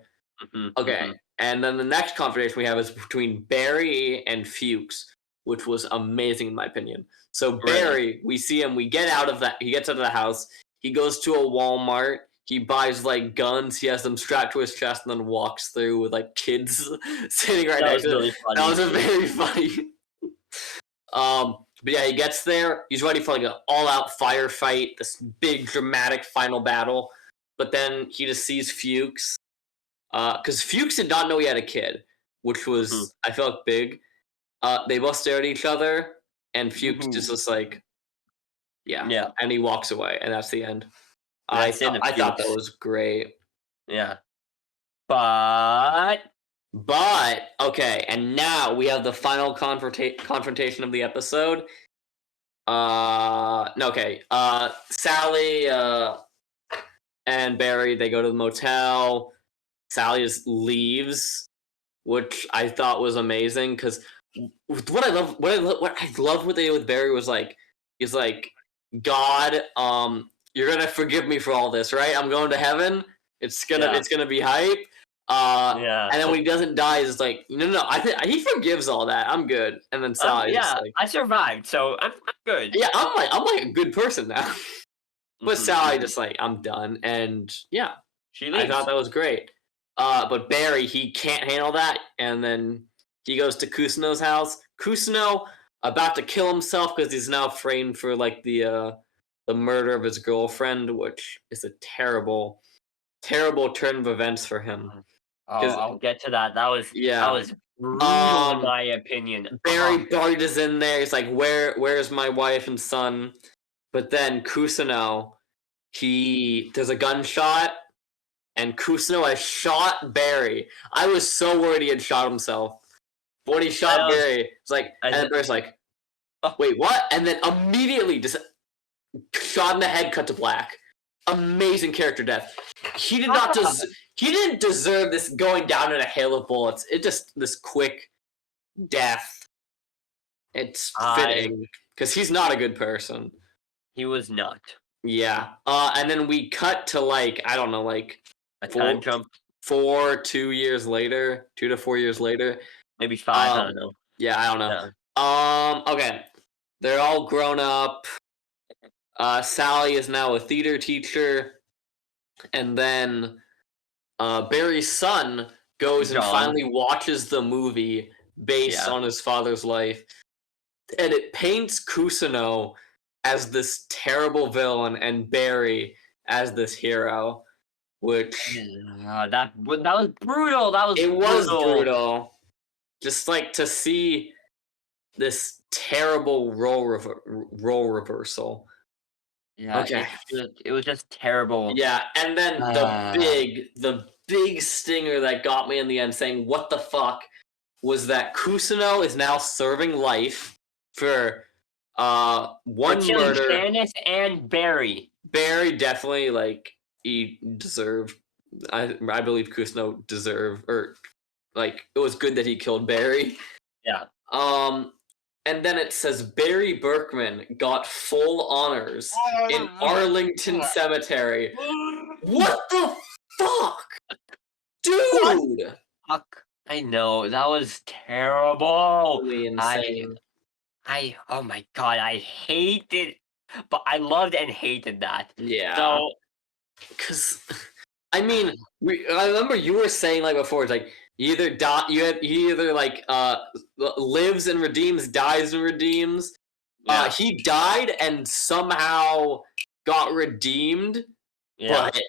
Okay, and then the next confrontation we have is between Barry and Fuchs, which was amazing in my opinion. So Barry, we see him, he gets out of the house, he goes to a Walmart. He buys like guns. He has them strapped to his chest, and then walks through with like kids sitting right That next was to him. really funny. That was a very funny. But yeah, he gets there. He's ready for like an all-out firefight. This big dramatic final battle. But then he just sees Fuchs. Because Fuchs did not know he had a kid, which was I felt big. They both stare at each other, and Fuchs just was like, yeah, and he walks away, and that's the end. I thought that was great. Yeah, but okay, and now we have the final confrontation of the episode. Sally and Barry, they go to the motel. Sally just leaves, which I thought was amazing because what I love what they did with Barry was like, he's like, God, you're gonna forgive me for all this, right? I'm going to heaven. It's gonna be hype. And then when he doesn't die, it's like, no, he forgives all that. I'm good. And then Sally's like, I survived, so I'm good. Yeah, I'm like a good person now. But Sally just like, I'm done, and yeah, she leaves. I thought that was great. But Barry, he can't handle that, and then he goes to Kusuno's house. Kusuno about to kill himself because he's now framed for like the murder of his girlfriend, which is a terrible, terrible turn of events for him. I'll get to that. That was brutal in my opinion. Barry barges in there. He's like, "Where's my wife and son?" But then Kusuno, there's a gunshot, and Kusuno has shot Barry. I was so worried he had shot himself. But when he shot Barry, it's like, and then Barry's like, "Wait, what?" And then immediately just shot in the head, cut to black. Amazing character death. He didn't deserve this going down in a hail of bullets. It just this quick death. It's fitting because he's not a good person. He was not. Yeah. And then we cut to like, I don't know, like a time jump. 2 years later, 2 to 4 years later. Maybe 5. I don't know. Yeah, I don't know. Okay. They're all grown up. Sally is now a theater teacher. And then Barry's son goes and finally watches the movie based on his father's life. And it paints Kusuno as this terrible villain and Barry as this hero, which that was brutal. Was brutal. Just like to see this terrible role reversal. Yeah. Okay. It was just terrible. Yeah, and then the big stinger that got me in the end, saying what the fuck, was that Kusuno is now serving life for one murder. Janice and Barry. Barry definitely, like, he deserved. I believe Kusuno deserved, or like, it was good that he killed Barry. Yeah. And then it says Barry Berkman got full honors in Arlington Cemetery. What the fuck, dude? Fuck. I know, that was terrible. Really insane. Oh my god, I hated, but I loved and hated that. Yeah. So, because I mean, I remember you were saying like before, it's like he either like lives and redeems, dies and redeems. Yeah. He died and somehow got redeemed, but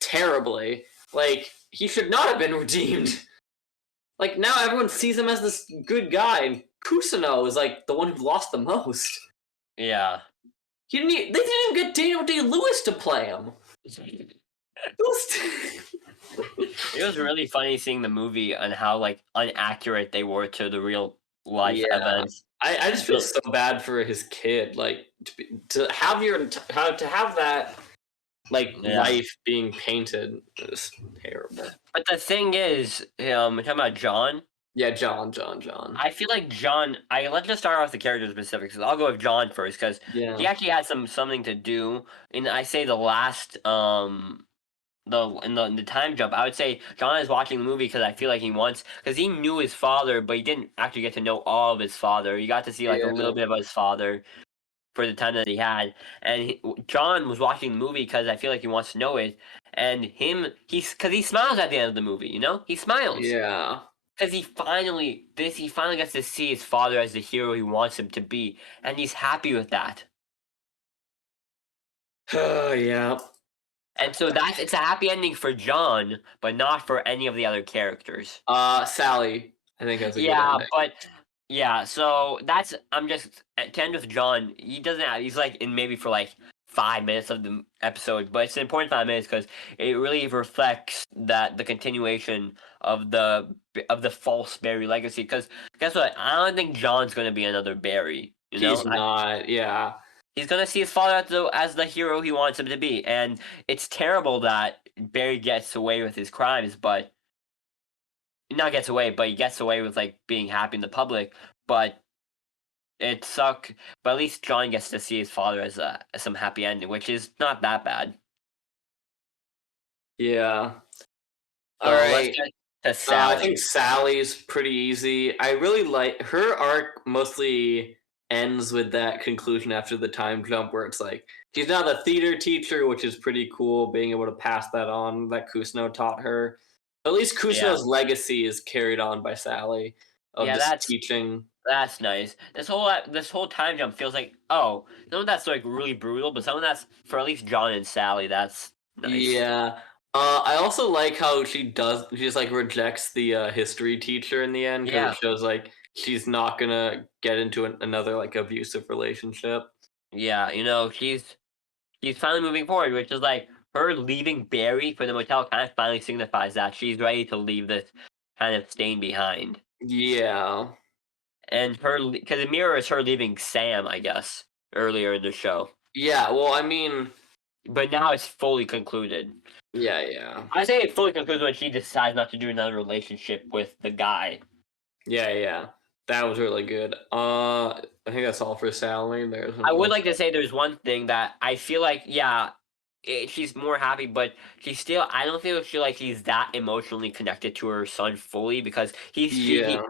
terribly. Like, he should not have been redeemed. Like, now everyone sees him as this good guy, and Kusuno is like the one who lost the most. Yeah. They didn't even get Daniel Day-Lewis to play him. It was really funny seeing the movie and how like inaccurate they were to the real life events. I just feel so bad for his kid. Like, to have that life being painted is terrible. But the thing is, we're talking about John. Yeah, John. I feel like John. Let's just start off with the character specifics. I'll go with John first because he actually had something to do. And I say the last the time jump, I would say John is watching the movie because I feel like because he knew his father, but he didn't actually get to know all of his father. You got to see like a little bit of his father for the time that he had. And John was watching the movie because I feel like he wants to know it. And because he smiles at the end of the movie, he smiles Yeah. because he finally gets to see his father as the hero he wants him to be, and he's happy with that. Yeah. And so it's a happy ending for John, but not for any of the other characters. Sally, I think that's a good Yeah, ending. but yeah, so I'm just to end with John. He's like in maybe for like 5 minutes of the episode, but it's an important 5 minutes because it really reflects that the continuation of the false Barry legacy. Because guess what? I don't think John's gonna be another Barry. He's not. Yeah. He's gonna see his father as the hero he wants him to be, and it's terrible that Barry gets away with his crimes, but not gets away, but he gets away with like being happy in the public. But it suck. But at least John gets to see his father as some happy ending, which is not that bad. Yeah. So All let's right. get to I Sally. think Sally's pretty easy. I really like her arc. Mostly ends with that conclusion after the time jump, where it's like she's now the theater teacher, which is pretty cool. Being able to pass that on that Kusno taught her. At least Yeah, Kusno's legacy is carried on by Sally of yeah, just teaching. that's nice. This whole time jump feels like some of that's like really brutal, but some of that's for at least John and Sally. That's nice. Yeah. I also like how she just like rejects the history teacher in the end because Yeah, it shows like she's not gonna get into another like abusive relationship. yeah. She's finally moving forward, which is like her leaving Barry for the motel kind of finally signifies that she's ready to leave this kind of stain behind. Yeah. And because it mirrors her leaving Sam, I guess, earlier in the show. Yeah. Well, I mean, But now it's fully concluded. yeah, yeah, I say it fully concludes when she decides not to do another relationship with the guy. yeah, yeah. That was really good. I think that's all for Sally. There's I would else. like to say there's one thing that I feel like, yeah, she's more happy, but I don't feel like she's that emotionally connected to her son fully because Yeah,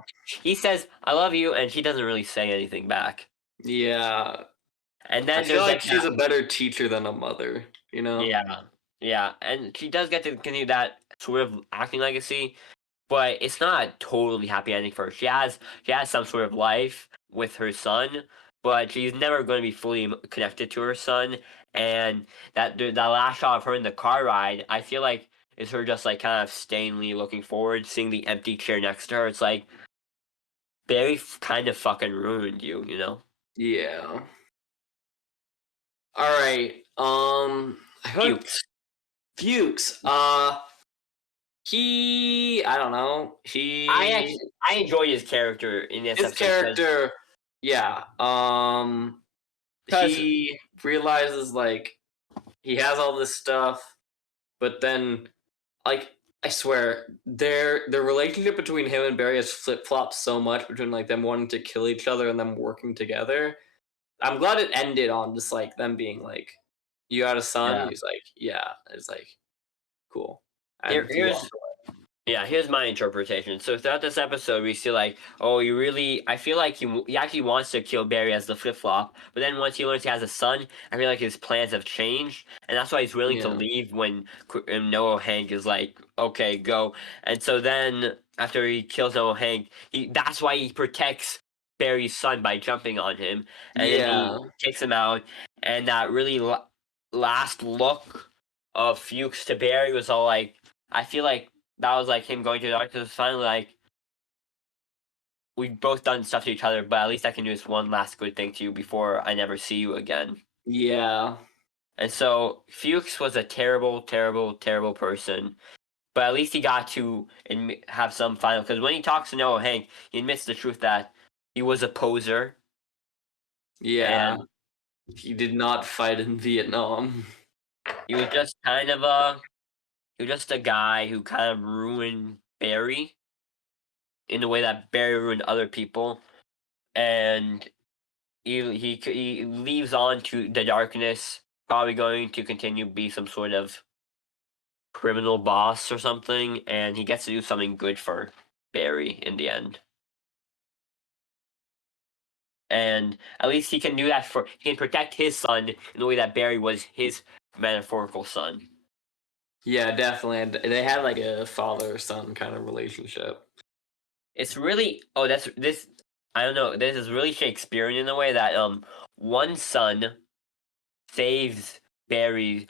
he says I love you and she doesn't really say anything back. yeah. And I then feel there's like like she's that, a better teacher than a mother. You know? yeah, yeah, and she does get to continue that sort of acting legacy, but it's not a totally happy ending for her. She has some sort of life with her son, but she's never going to be fully connected to her son. And that last shot of her in the car ride, I feel like is her just like kind of stainly looking forward, seeing the empty chair next to her. It's like Barry kind of fucking ruined you. Yeah. All right. I feel like Fuchs. Fuchs. I don't know. I enjoyed his character in this His episode character, yeah. because He realizes like he has all this stuff, but then like I swear their relationship between him and Barry has flip flopped so much between like them wanting to kill each other and them working together. I'm glad it ended on just like them being like, "You got a son?" yeah. He's like, "Yeah." It's like cool, Here, and he here's walks away. Yeah, here's my interpretation. So throughout this episode, we see like, I feel like he actually wants to kill Barry as the flip flop, but then once he learns he has a son, I feel like his plans have changed, and that's why he's willing to Yeah, leave when Noah Hank is like, okay, go. And so then after he kills Noah Hank, that's why he protects Barry's son by jumping on him, and then yeah, he takes him out, and that really last look of Fuchs to Barry was all like, I feel like that was like him going to the dark. It was finally like we've both done stuff to each other, but at least I can do this one last good thing to you before I never see you again. yeah, And so Fuchs was a terrible, terrible, terrible person, but at least he got to have some final. Because when he talks to Noah Hank, he admits the truth that he was a poser, yeah. and He did not fight in Vietnam. he was just he was just a guy who kind of ruined Barry in the way that Barry ruined other people, and he leaves on to the darkness, probably going to continue be some sort of criminal boss or something, and he gets to do something good for Barry in the end. and at least he can do that he can protect his son in the way that Barry was his metaphorical son. Yeah, definitely. And they had like a father-son kind of relationship. It's really this I don't know, this is really Shakespearean in a way that one son saves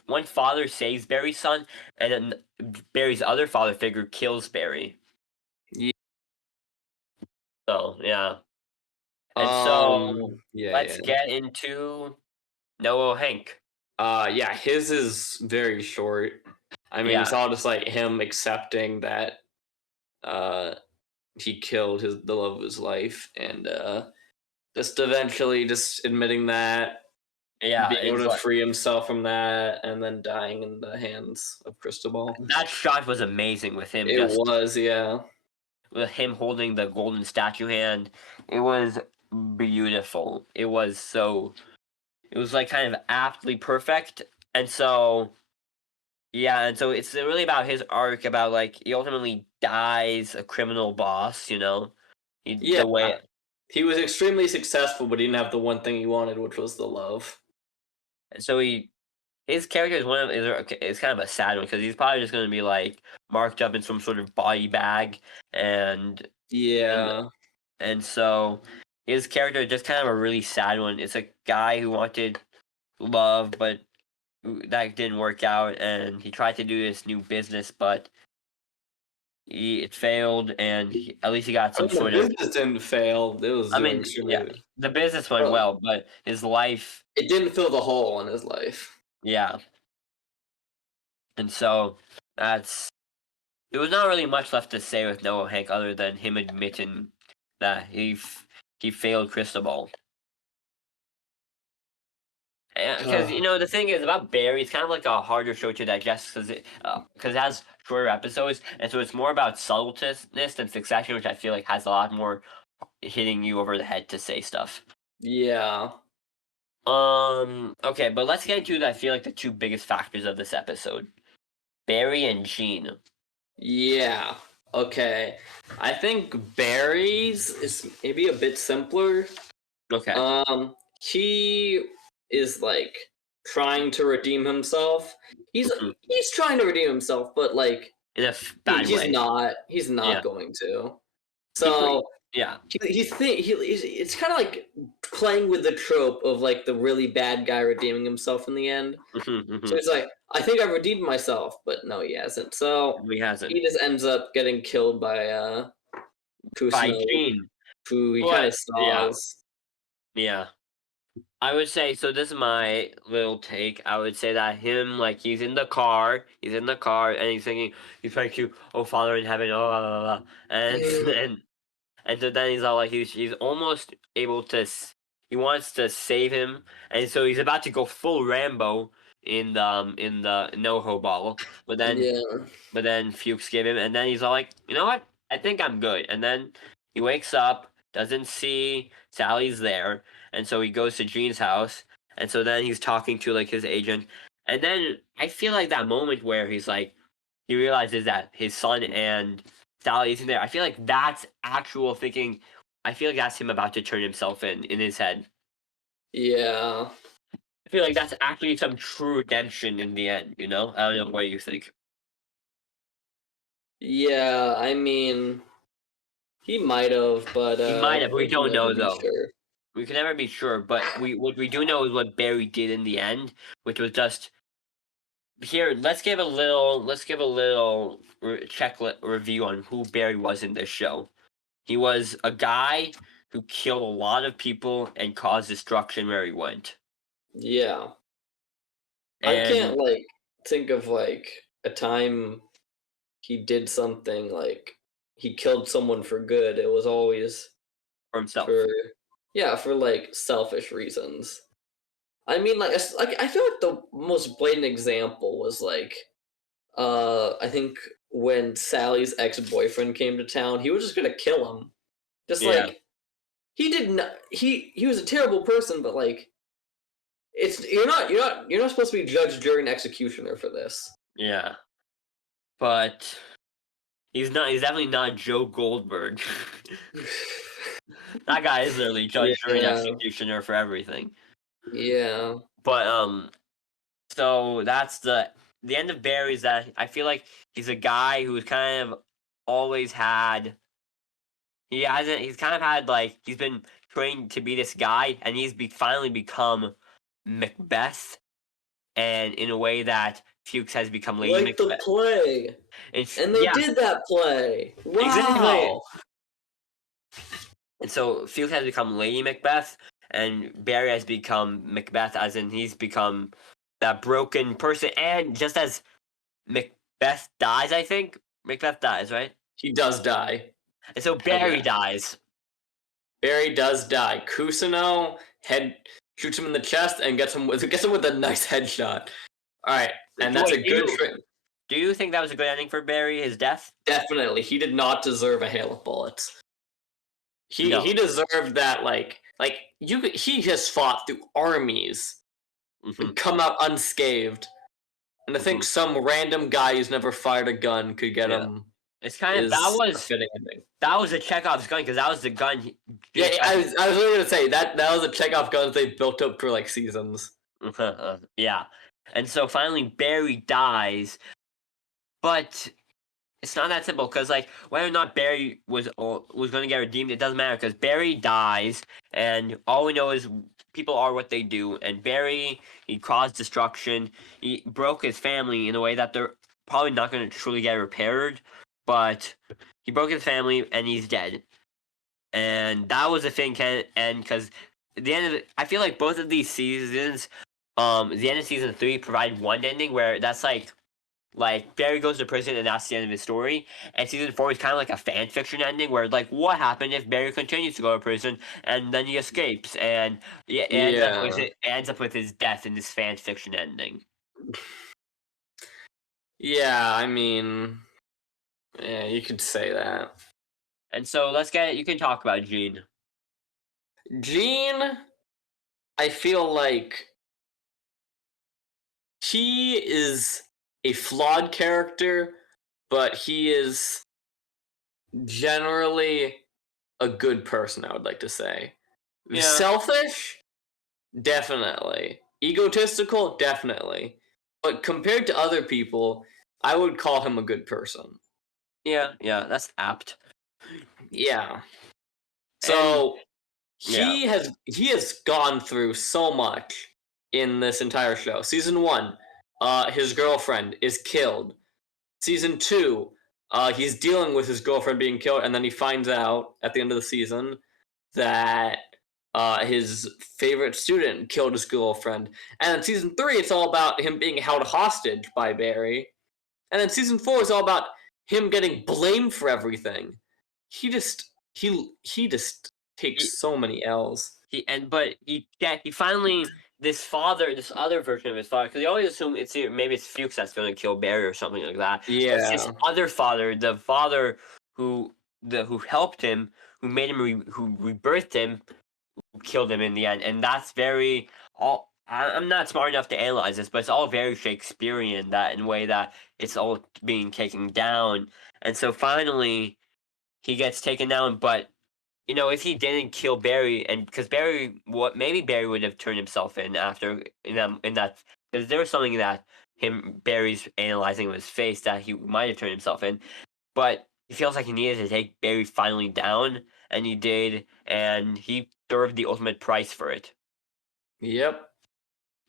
one father saves Barry's son, and then Barry's other father figure kills Barry. Yeah. So yeah. And so Yeah. let's get into Noah Hank. Yeah, his is very short. I mean, it's Yeah. all just like him accepting that he killed the love of his life, and just eventually just admitting that, Yeah, being able it's to like free himself from that, and then dying in the hands of Cristobal. that shot was amazing It was, yeah. with him holding the golden statue hand. It was beautiful. It was like kind of aptly perfect. And so yeah, and so it's really about his arc about like he ultimately dies a criminal boss, Yeah, the way he was extremely successful, but he didn't have the one thing he wanted, which was the love. and so his character is kind of a sad one because he's probably just going to be like marked up in some sort of body bag and and Yeah. and so his character is just kind of a really sad one. It's a guy who wanted love, but that didn't work out, and he tried to do this new business, but it failed, and at least he got I some mean, the sort of. business didn't fail. It was I doing mean, yeah, extremely the business went well. well, but his life, It didn't fill the hole in his life. yeah, and so that's. There was not really much left to say with Noah Hank other than him admitting that he failed Cristobal. Because the thing is about Barry, it's kind of like a harder show to digest because it has shorter episodes, and so it's more about subtleness than Succession, which I feel like has a lot more hitting you over the head to say stuff. Yeah. Okay, but let's get into I feel like the two biggest factors of this episode: Barry and Gene. Yeah. Okay. I think Barry's is maybe a bit simpler. Okay. He is like trying to redeem himself. He's Mhm. he's trying to redeem himself, but like In a bad he's way. not. He's Yeah. not going to. He pretty. So Yeah. it's kind of like playing with the trope of like the really bad guy redeeming himself in the end. So he's like, I think I've redeemed myself, but no, he hasn't. So He hasn't. he just ends up getting killed by By Kusno, Gene. who he kind But of yeah. saws. Yeah. I would say so. This is my little take. I would say that him, like, he's in the car, and he's thinking, he's like, "You, oh Father in heaven, oh, blah, blah, blah," and and so then he's all like, he's almost able to, he wants to save him, and so he's about to go full Rambo in the NoHo bottle, but then Yeah, Fuchs gave him, and then he's all like, you know what? I think I'm good. And then he wakes up, doesn't see Sally's there, and so he goes to Gene's house, and so then he's talking to like his agent, and then I feel like that moment where he's like, he realizes that his son and Sally isn't there. I feel like that's actual thinking. I feel like that's him about to turn himself in his head. yeah, I feel like that's actually some true redemption in the end. I don't know what you think. yeah. I mean, he might have, but He might have. We we can don't never know be though. sure. We can never be sure, but what we do know is what Barry did in the end, which was just here. Let's give a little checklist review on who Barry was in this show. He was a guy who killed a lot of people and caused destruction where he went. Yeah, I And can't like think of like a time he did something like he killed someone for good. It was always for himself. for yeah, for like selfish reasons. I mean, like I feel like the most blatant example was like, I think when Sally's ex-boyfriend came to town, he was just gonna kill him. Just Yeah, like he did not. He was a terrible person, but like, it's you're not supposed to be judge, jury, and executioner for this. yeah. But he's not. He's definitely not Joe Goldberg. That guy is literally judge, jury, and Yeah. executioner for everything. Yeah. But so that's the end of Barry's. That I feel like he's a guy who's kind of always had. He hasn't. He's kind of had like he's been trained to be this guy, and finally become Macbeth, and in a way that Fuchs has become Lady Like Macbeth. the play. And they did that play. Wow. Exactly. And so Fuchs has become Lady Macbeth, and Barry has become Macbeth, as in he's become that broken person. And just as Macbeth dies, I think Macbeth dies, right? He does die. And so Barry dies. Barry does die. Kusino shoots him in the chest and gets him with a nice headshot. All right, and that's a good trick. Do you think that was a good ending for Barry? His death? Definitely, he did not deserve a hail of bullets. He deserved that. He has fought through armies and come out unscathed. And I think some random guy who's never fired a gun could get him. It's kind of that was a Chekhov's gun, because that was the gun. I was really gonna say that was a Chekhov gun they built up for like seasons. Yeah, and so finally Barry dies, but it's not that simple, because like whether or not Barry was going to get redeemed, it doesn't matter, because Barry dies, and all we know is people are what they do. And Barry, he caused destruction. He broke his family in a way that they're probably not going to truly get repaired, but he broke his family and he's dead. And that was a thing, and because at the end of it, I feel like both of these seasons, the end of season 3 provide one ending where that's like Barry goes to prison and that's the end of his story. And season 4 is kind of like a fan fiction ending where like what happened if Barry continues to go to prison and then he escapes, and it ends up with his death in this fan fiction ending. Yeah, I mean, yeah, you could say that. And so you can talk about Gene. Gene, I feel like he is a flawed character, but he is generally a good person, I would like to say. Yeah. Selfish? Definitely. Egotistical? Definitely. But compared to other people, I would call him a good person. Yeah, that's apt. Yeah. So he has gone through so much in this entire show. Season 1, his girlfriend is killed. Season 2, he's dealing with his girlfriend being killed, and then he finds out at the end of the season that his favorite student killed his girlfriend. And in season 3, it's all about him being held hostage by Barry. And then season 4 is all about him getting blamed for everything. He just takes so many L's. He finally, this other version of his father, because you always assume maybe it's Fuchs that's going to kill Barry or something like that. Yeah, it's this other father, the father who helped him, who made him who rebirthed him, who killed him in the end. And that's I'm not smart enough to analyze this, but it's all very Shakespearean, that in a way that it's all being taken down. And so finally he gets taken down, but if he didn't kill Barry, and because maybe Barry would have turned himself in after in that, because there was something that Barry's analyzing with his face that he might have turned himself in, but he feels like he needed to take Barry finally down, and he did, and he served the ultimate price for it. Yep.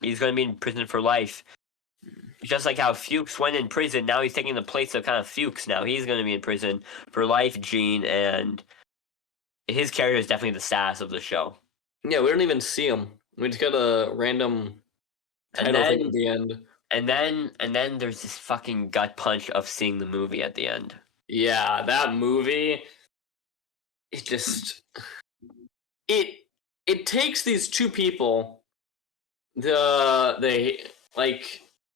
He's going to be in prison for life. Just like how Fuchs went in prison, now he's taking the place of kind of Fuchs. Now he's going to be in prison for life, Gene, and his character is definitely the sass of the show. Yeah, we don't even see him. We just got a random title thing at the end. And then there's this fucking gut punch of seeing the movie at the end. Yeah, that movie, it just it takes these two people, the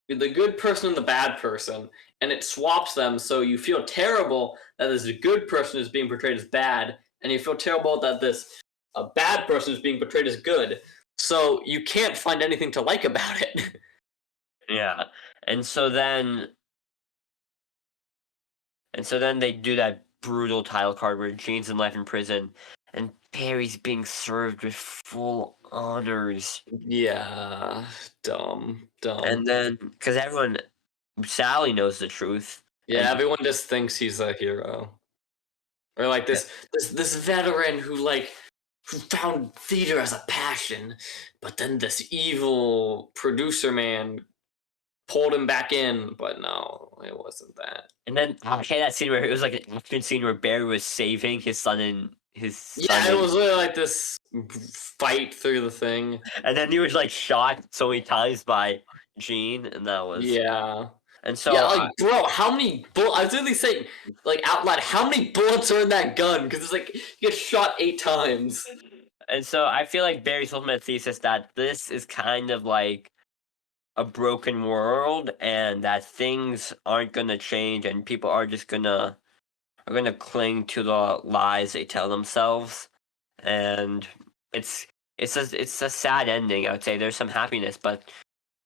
good person and the bad person, and it swaps them, so you feel terrible that this good person is being portrayed as bad, and you feel terrible that this bad person is being portrayed as good. So you can't find anything to like about it. Yeah, and so then they do that brutal title card where Gene's in life in prison, and Barry's being served with full honors. Yeah, dumb. And then, because Sally knows the truth. Yeah, And everyone just thinks he's a hero, or like this veteran who found theater as a passion, but then this evil producer man pulled him back in. But no, it wasn't that. And then that scene where it was like an action scene where Barry was saving his son and Yeah, it was really like this fight through the thing. and then he was like shot so many times by Gene, and that was Yeah. And so Yeah, bro, how many bullets? I was literally saying, out loud, how many bullets are in that gun? Because it's like, you get shot 8 times. And so I feel like Barry's ultimate thesis that this is kind of like a broken world, and that things aren't gonna change, and people are just gonna cling to the lies they tell themselves, and it's a sad ending. I would say there's some happiness, but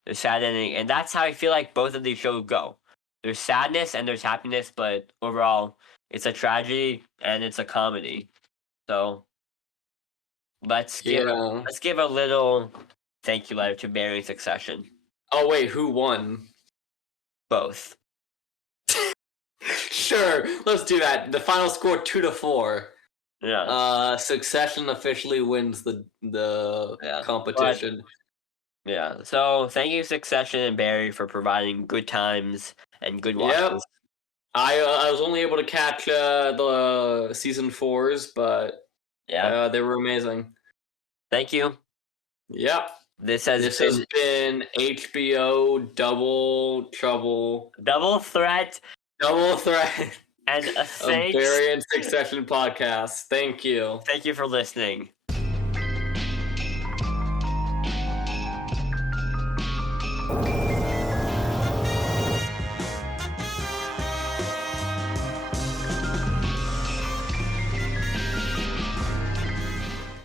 there's sad ending, and that's how I feel like both of these shows go. There's sadness and there's happiness, but overall, it's a tragedy and it's a comedy. So let's give a little thank you letter to Barry in Succession. Oh wait, who won? Both. Sure, let's do that. The final score 2-4. Yeah. Succession officially wins the competition. Yeah. So thank you, Succession and Barry, for providing good times and good watches. Yep. I was only able to catch the season 4s, but they were amazing. Thank you. Yep. This has been HBO Double Trouble. Double Threat. And a Barry and Succession podcast. Thank you. Thank you for listening.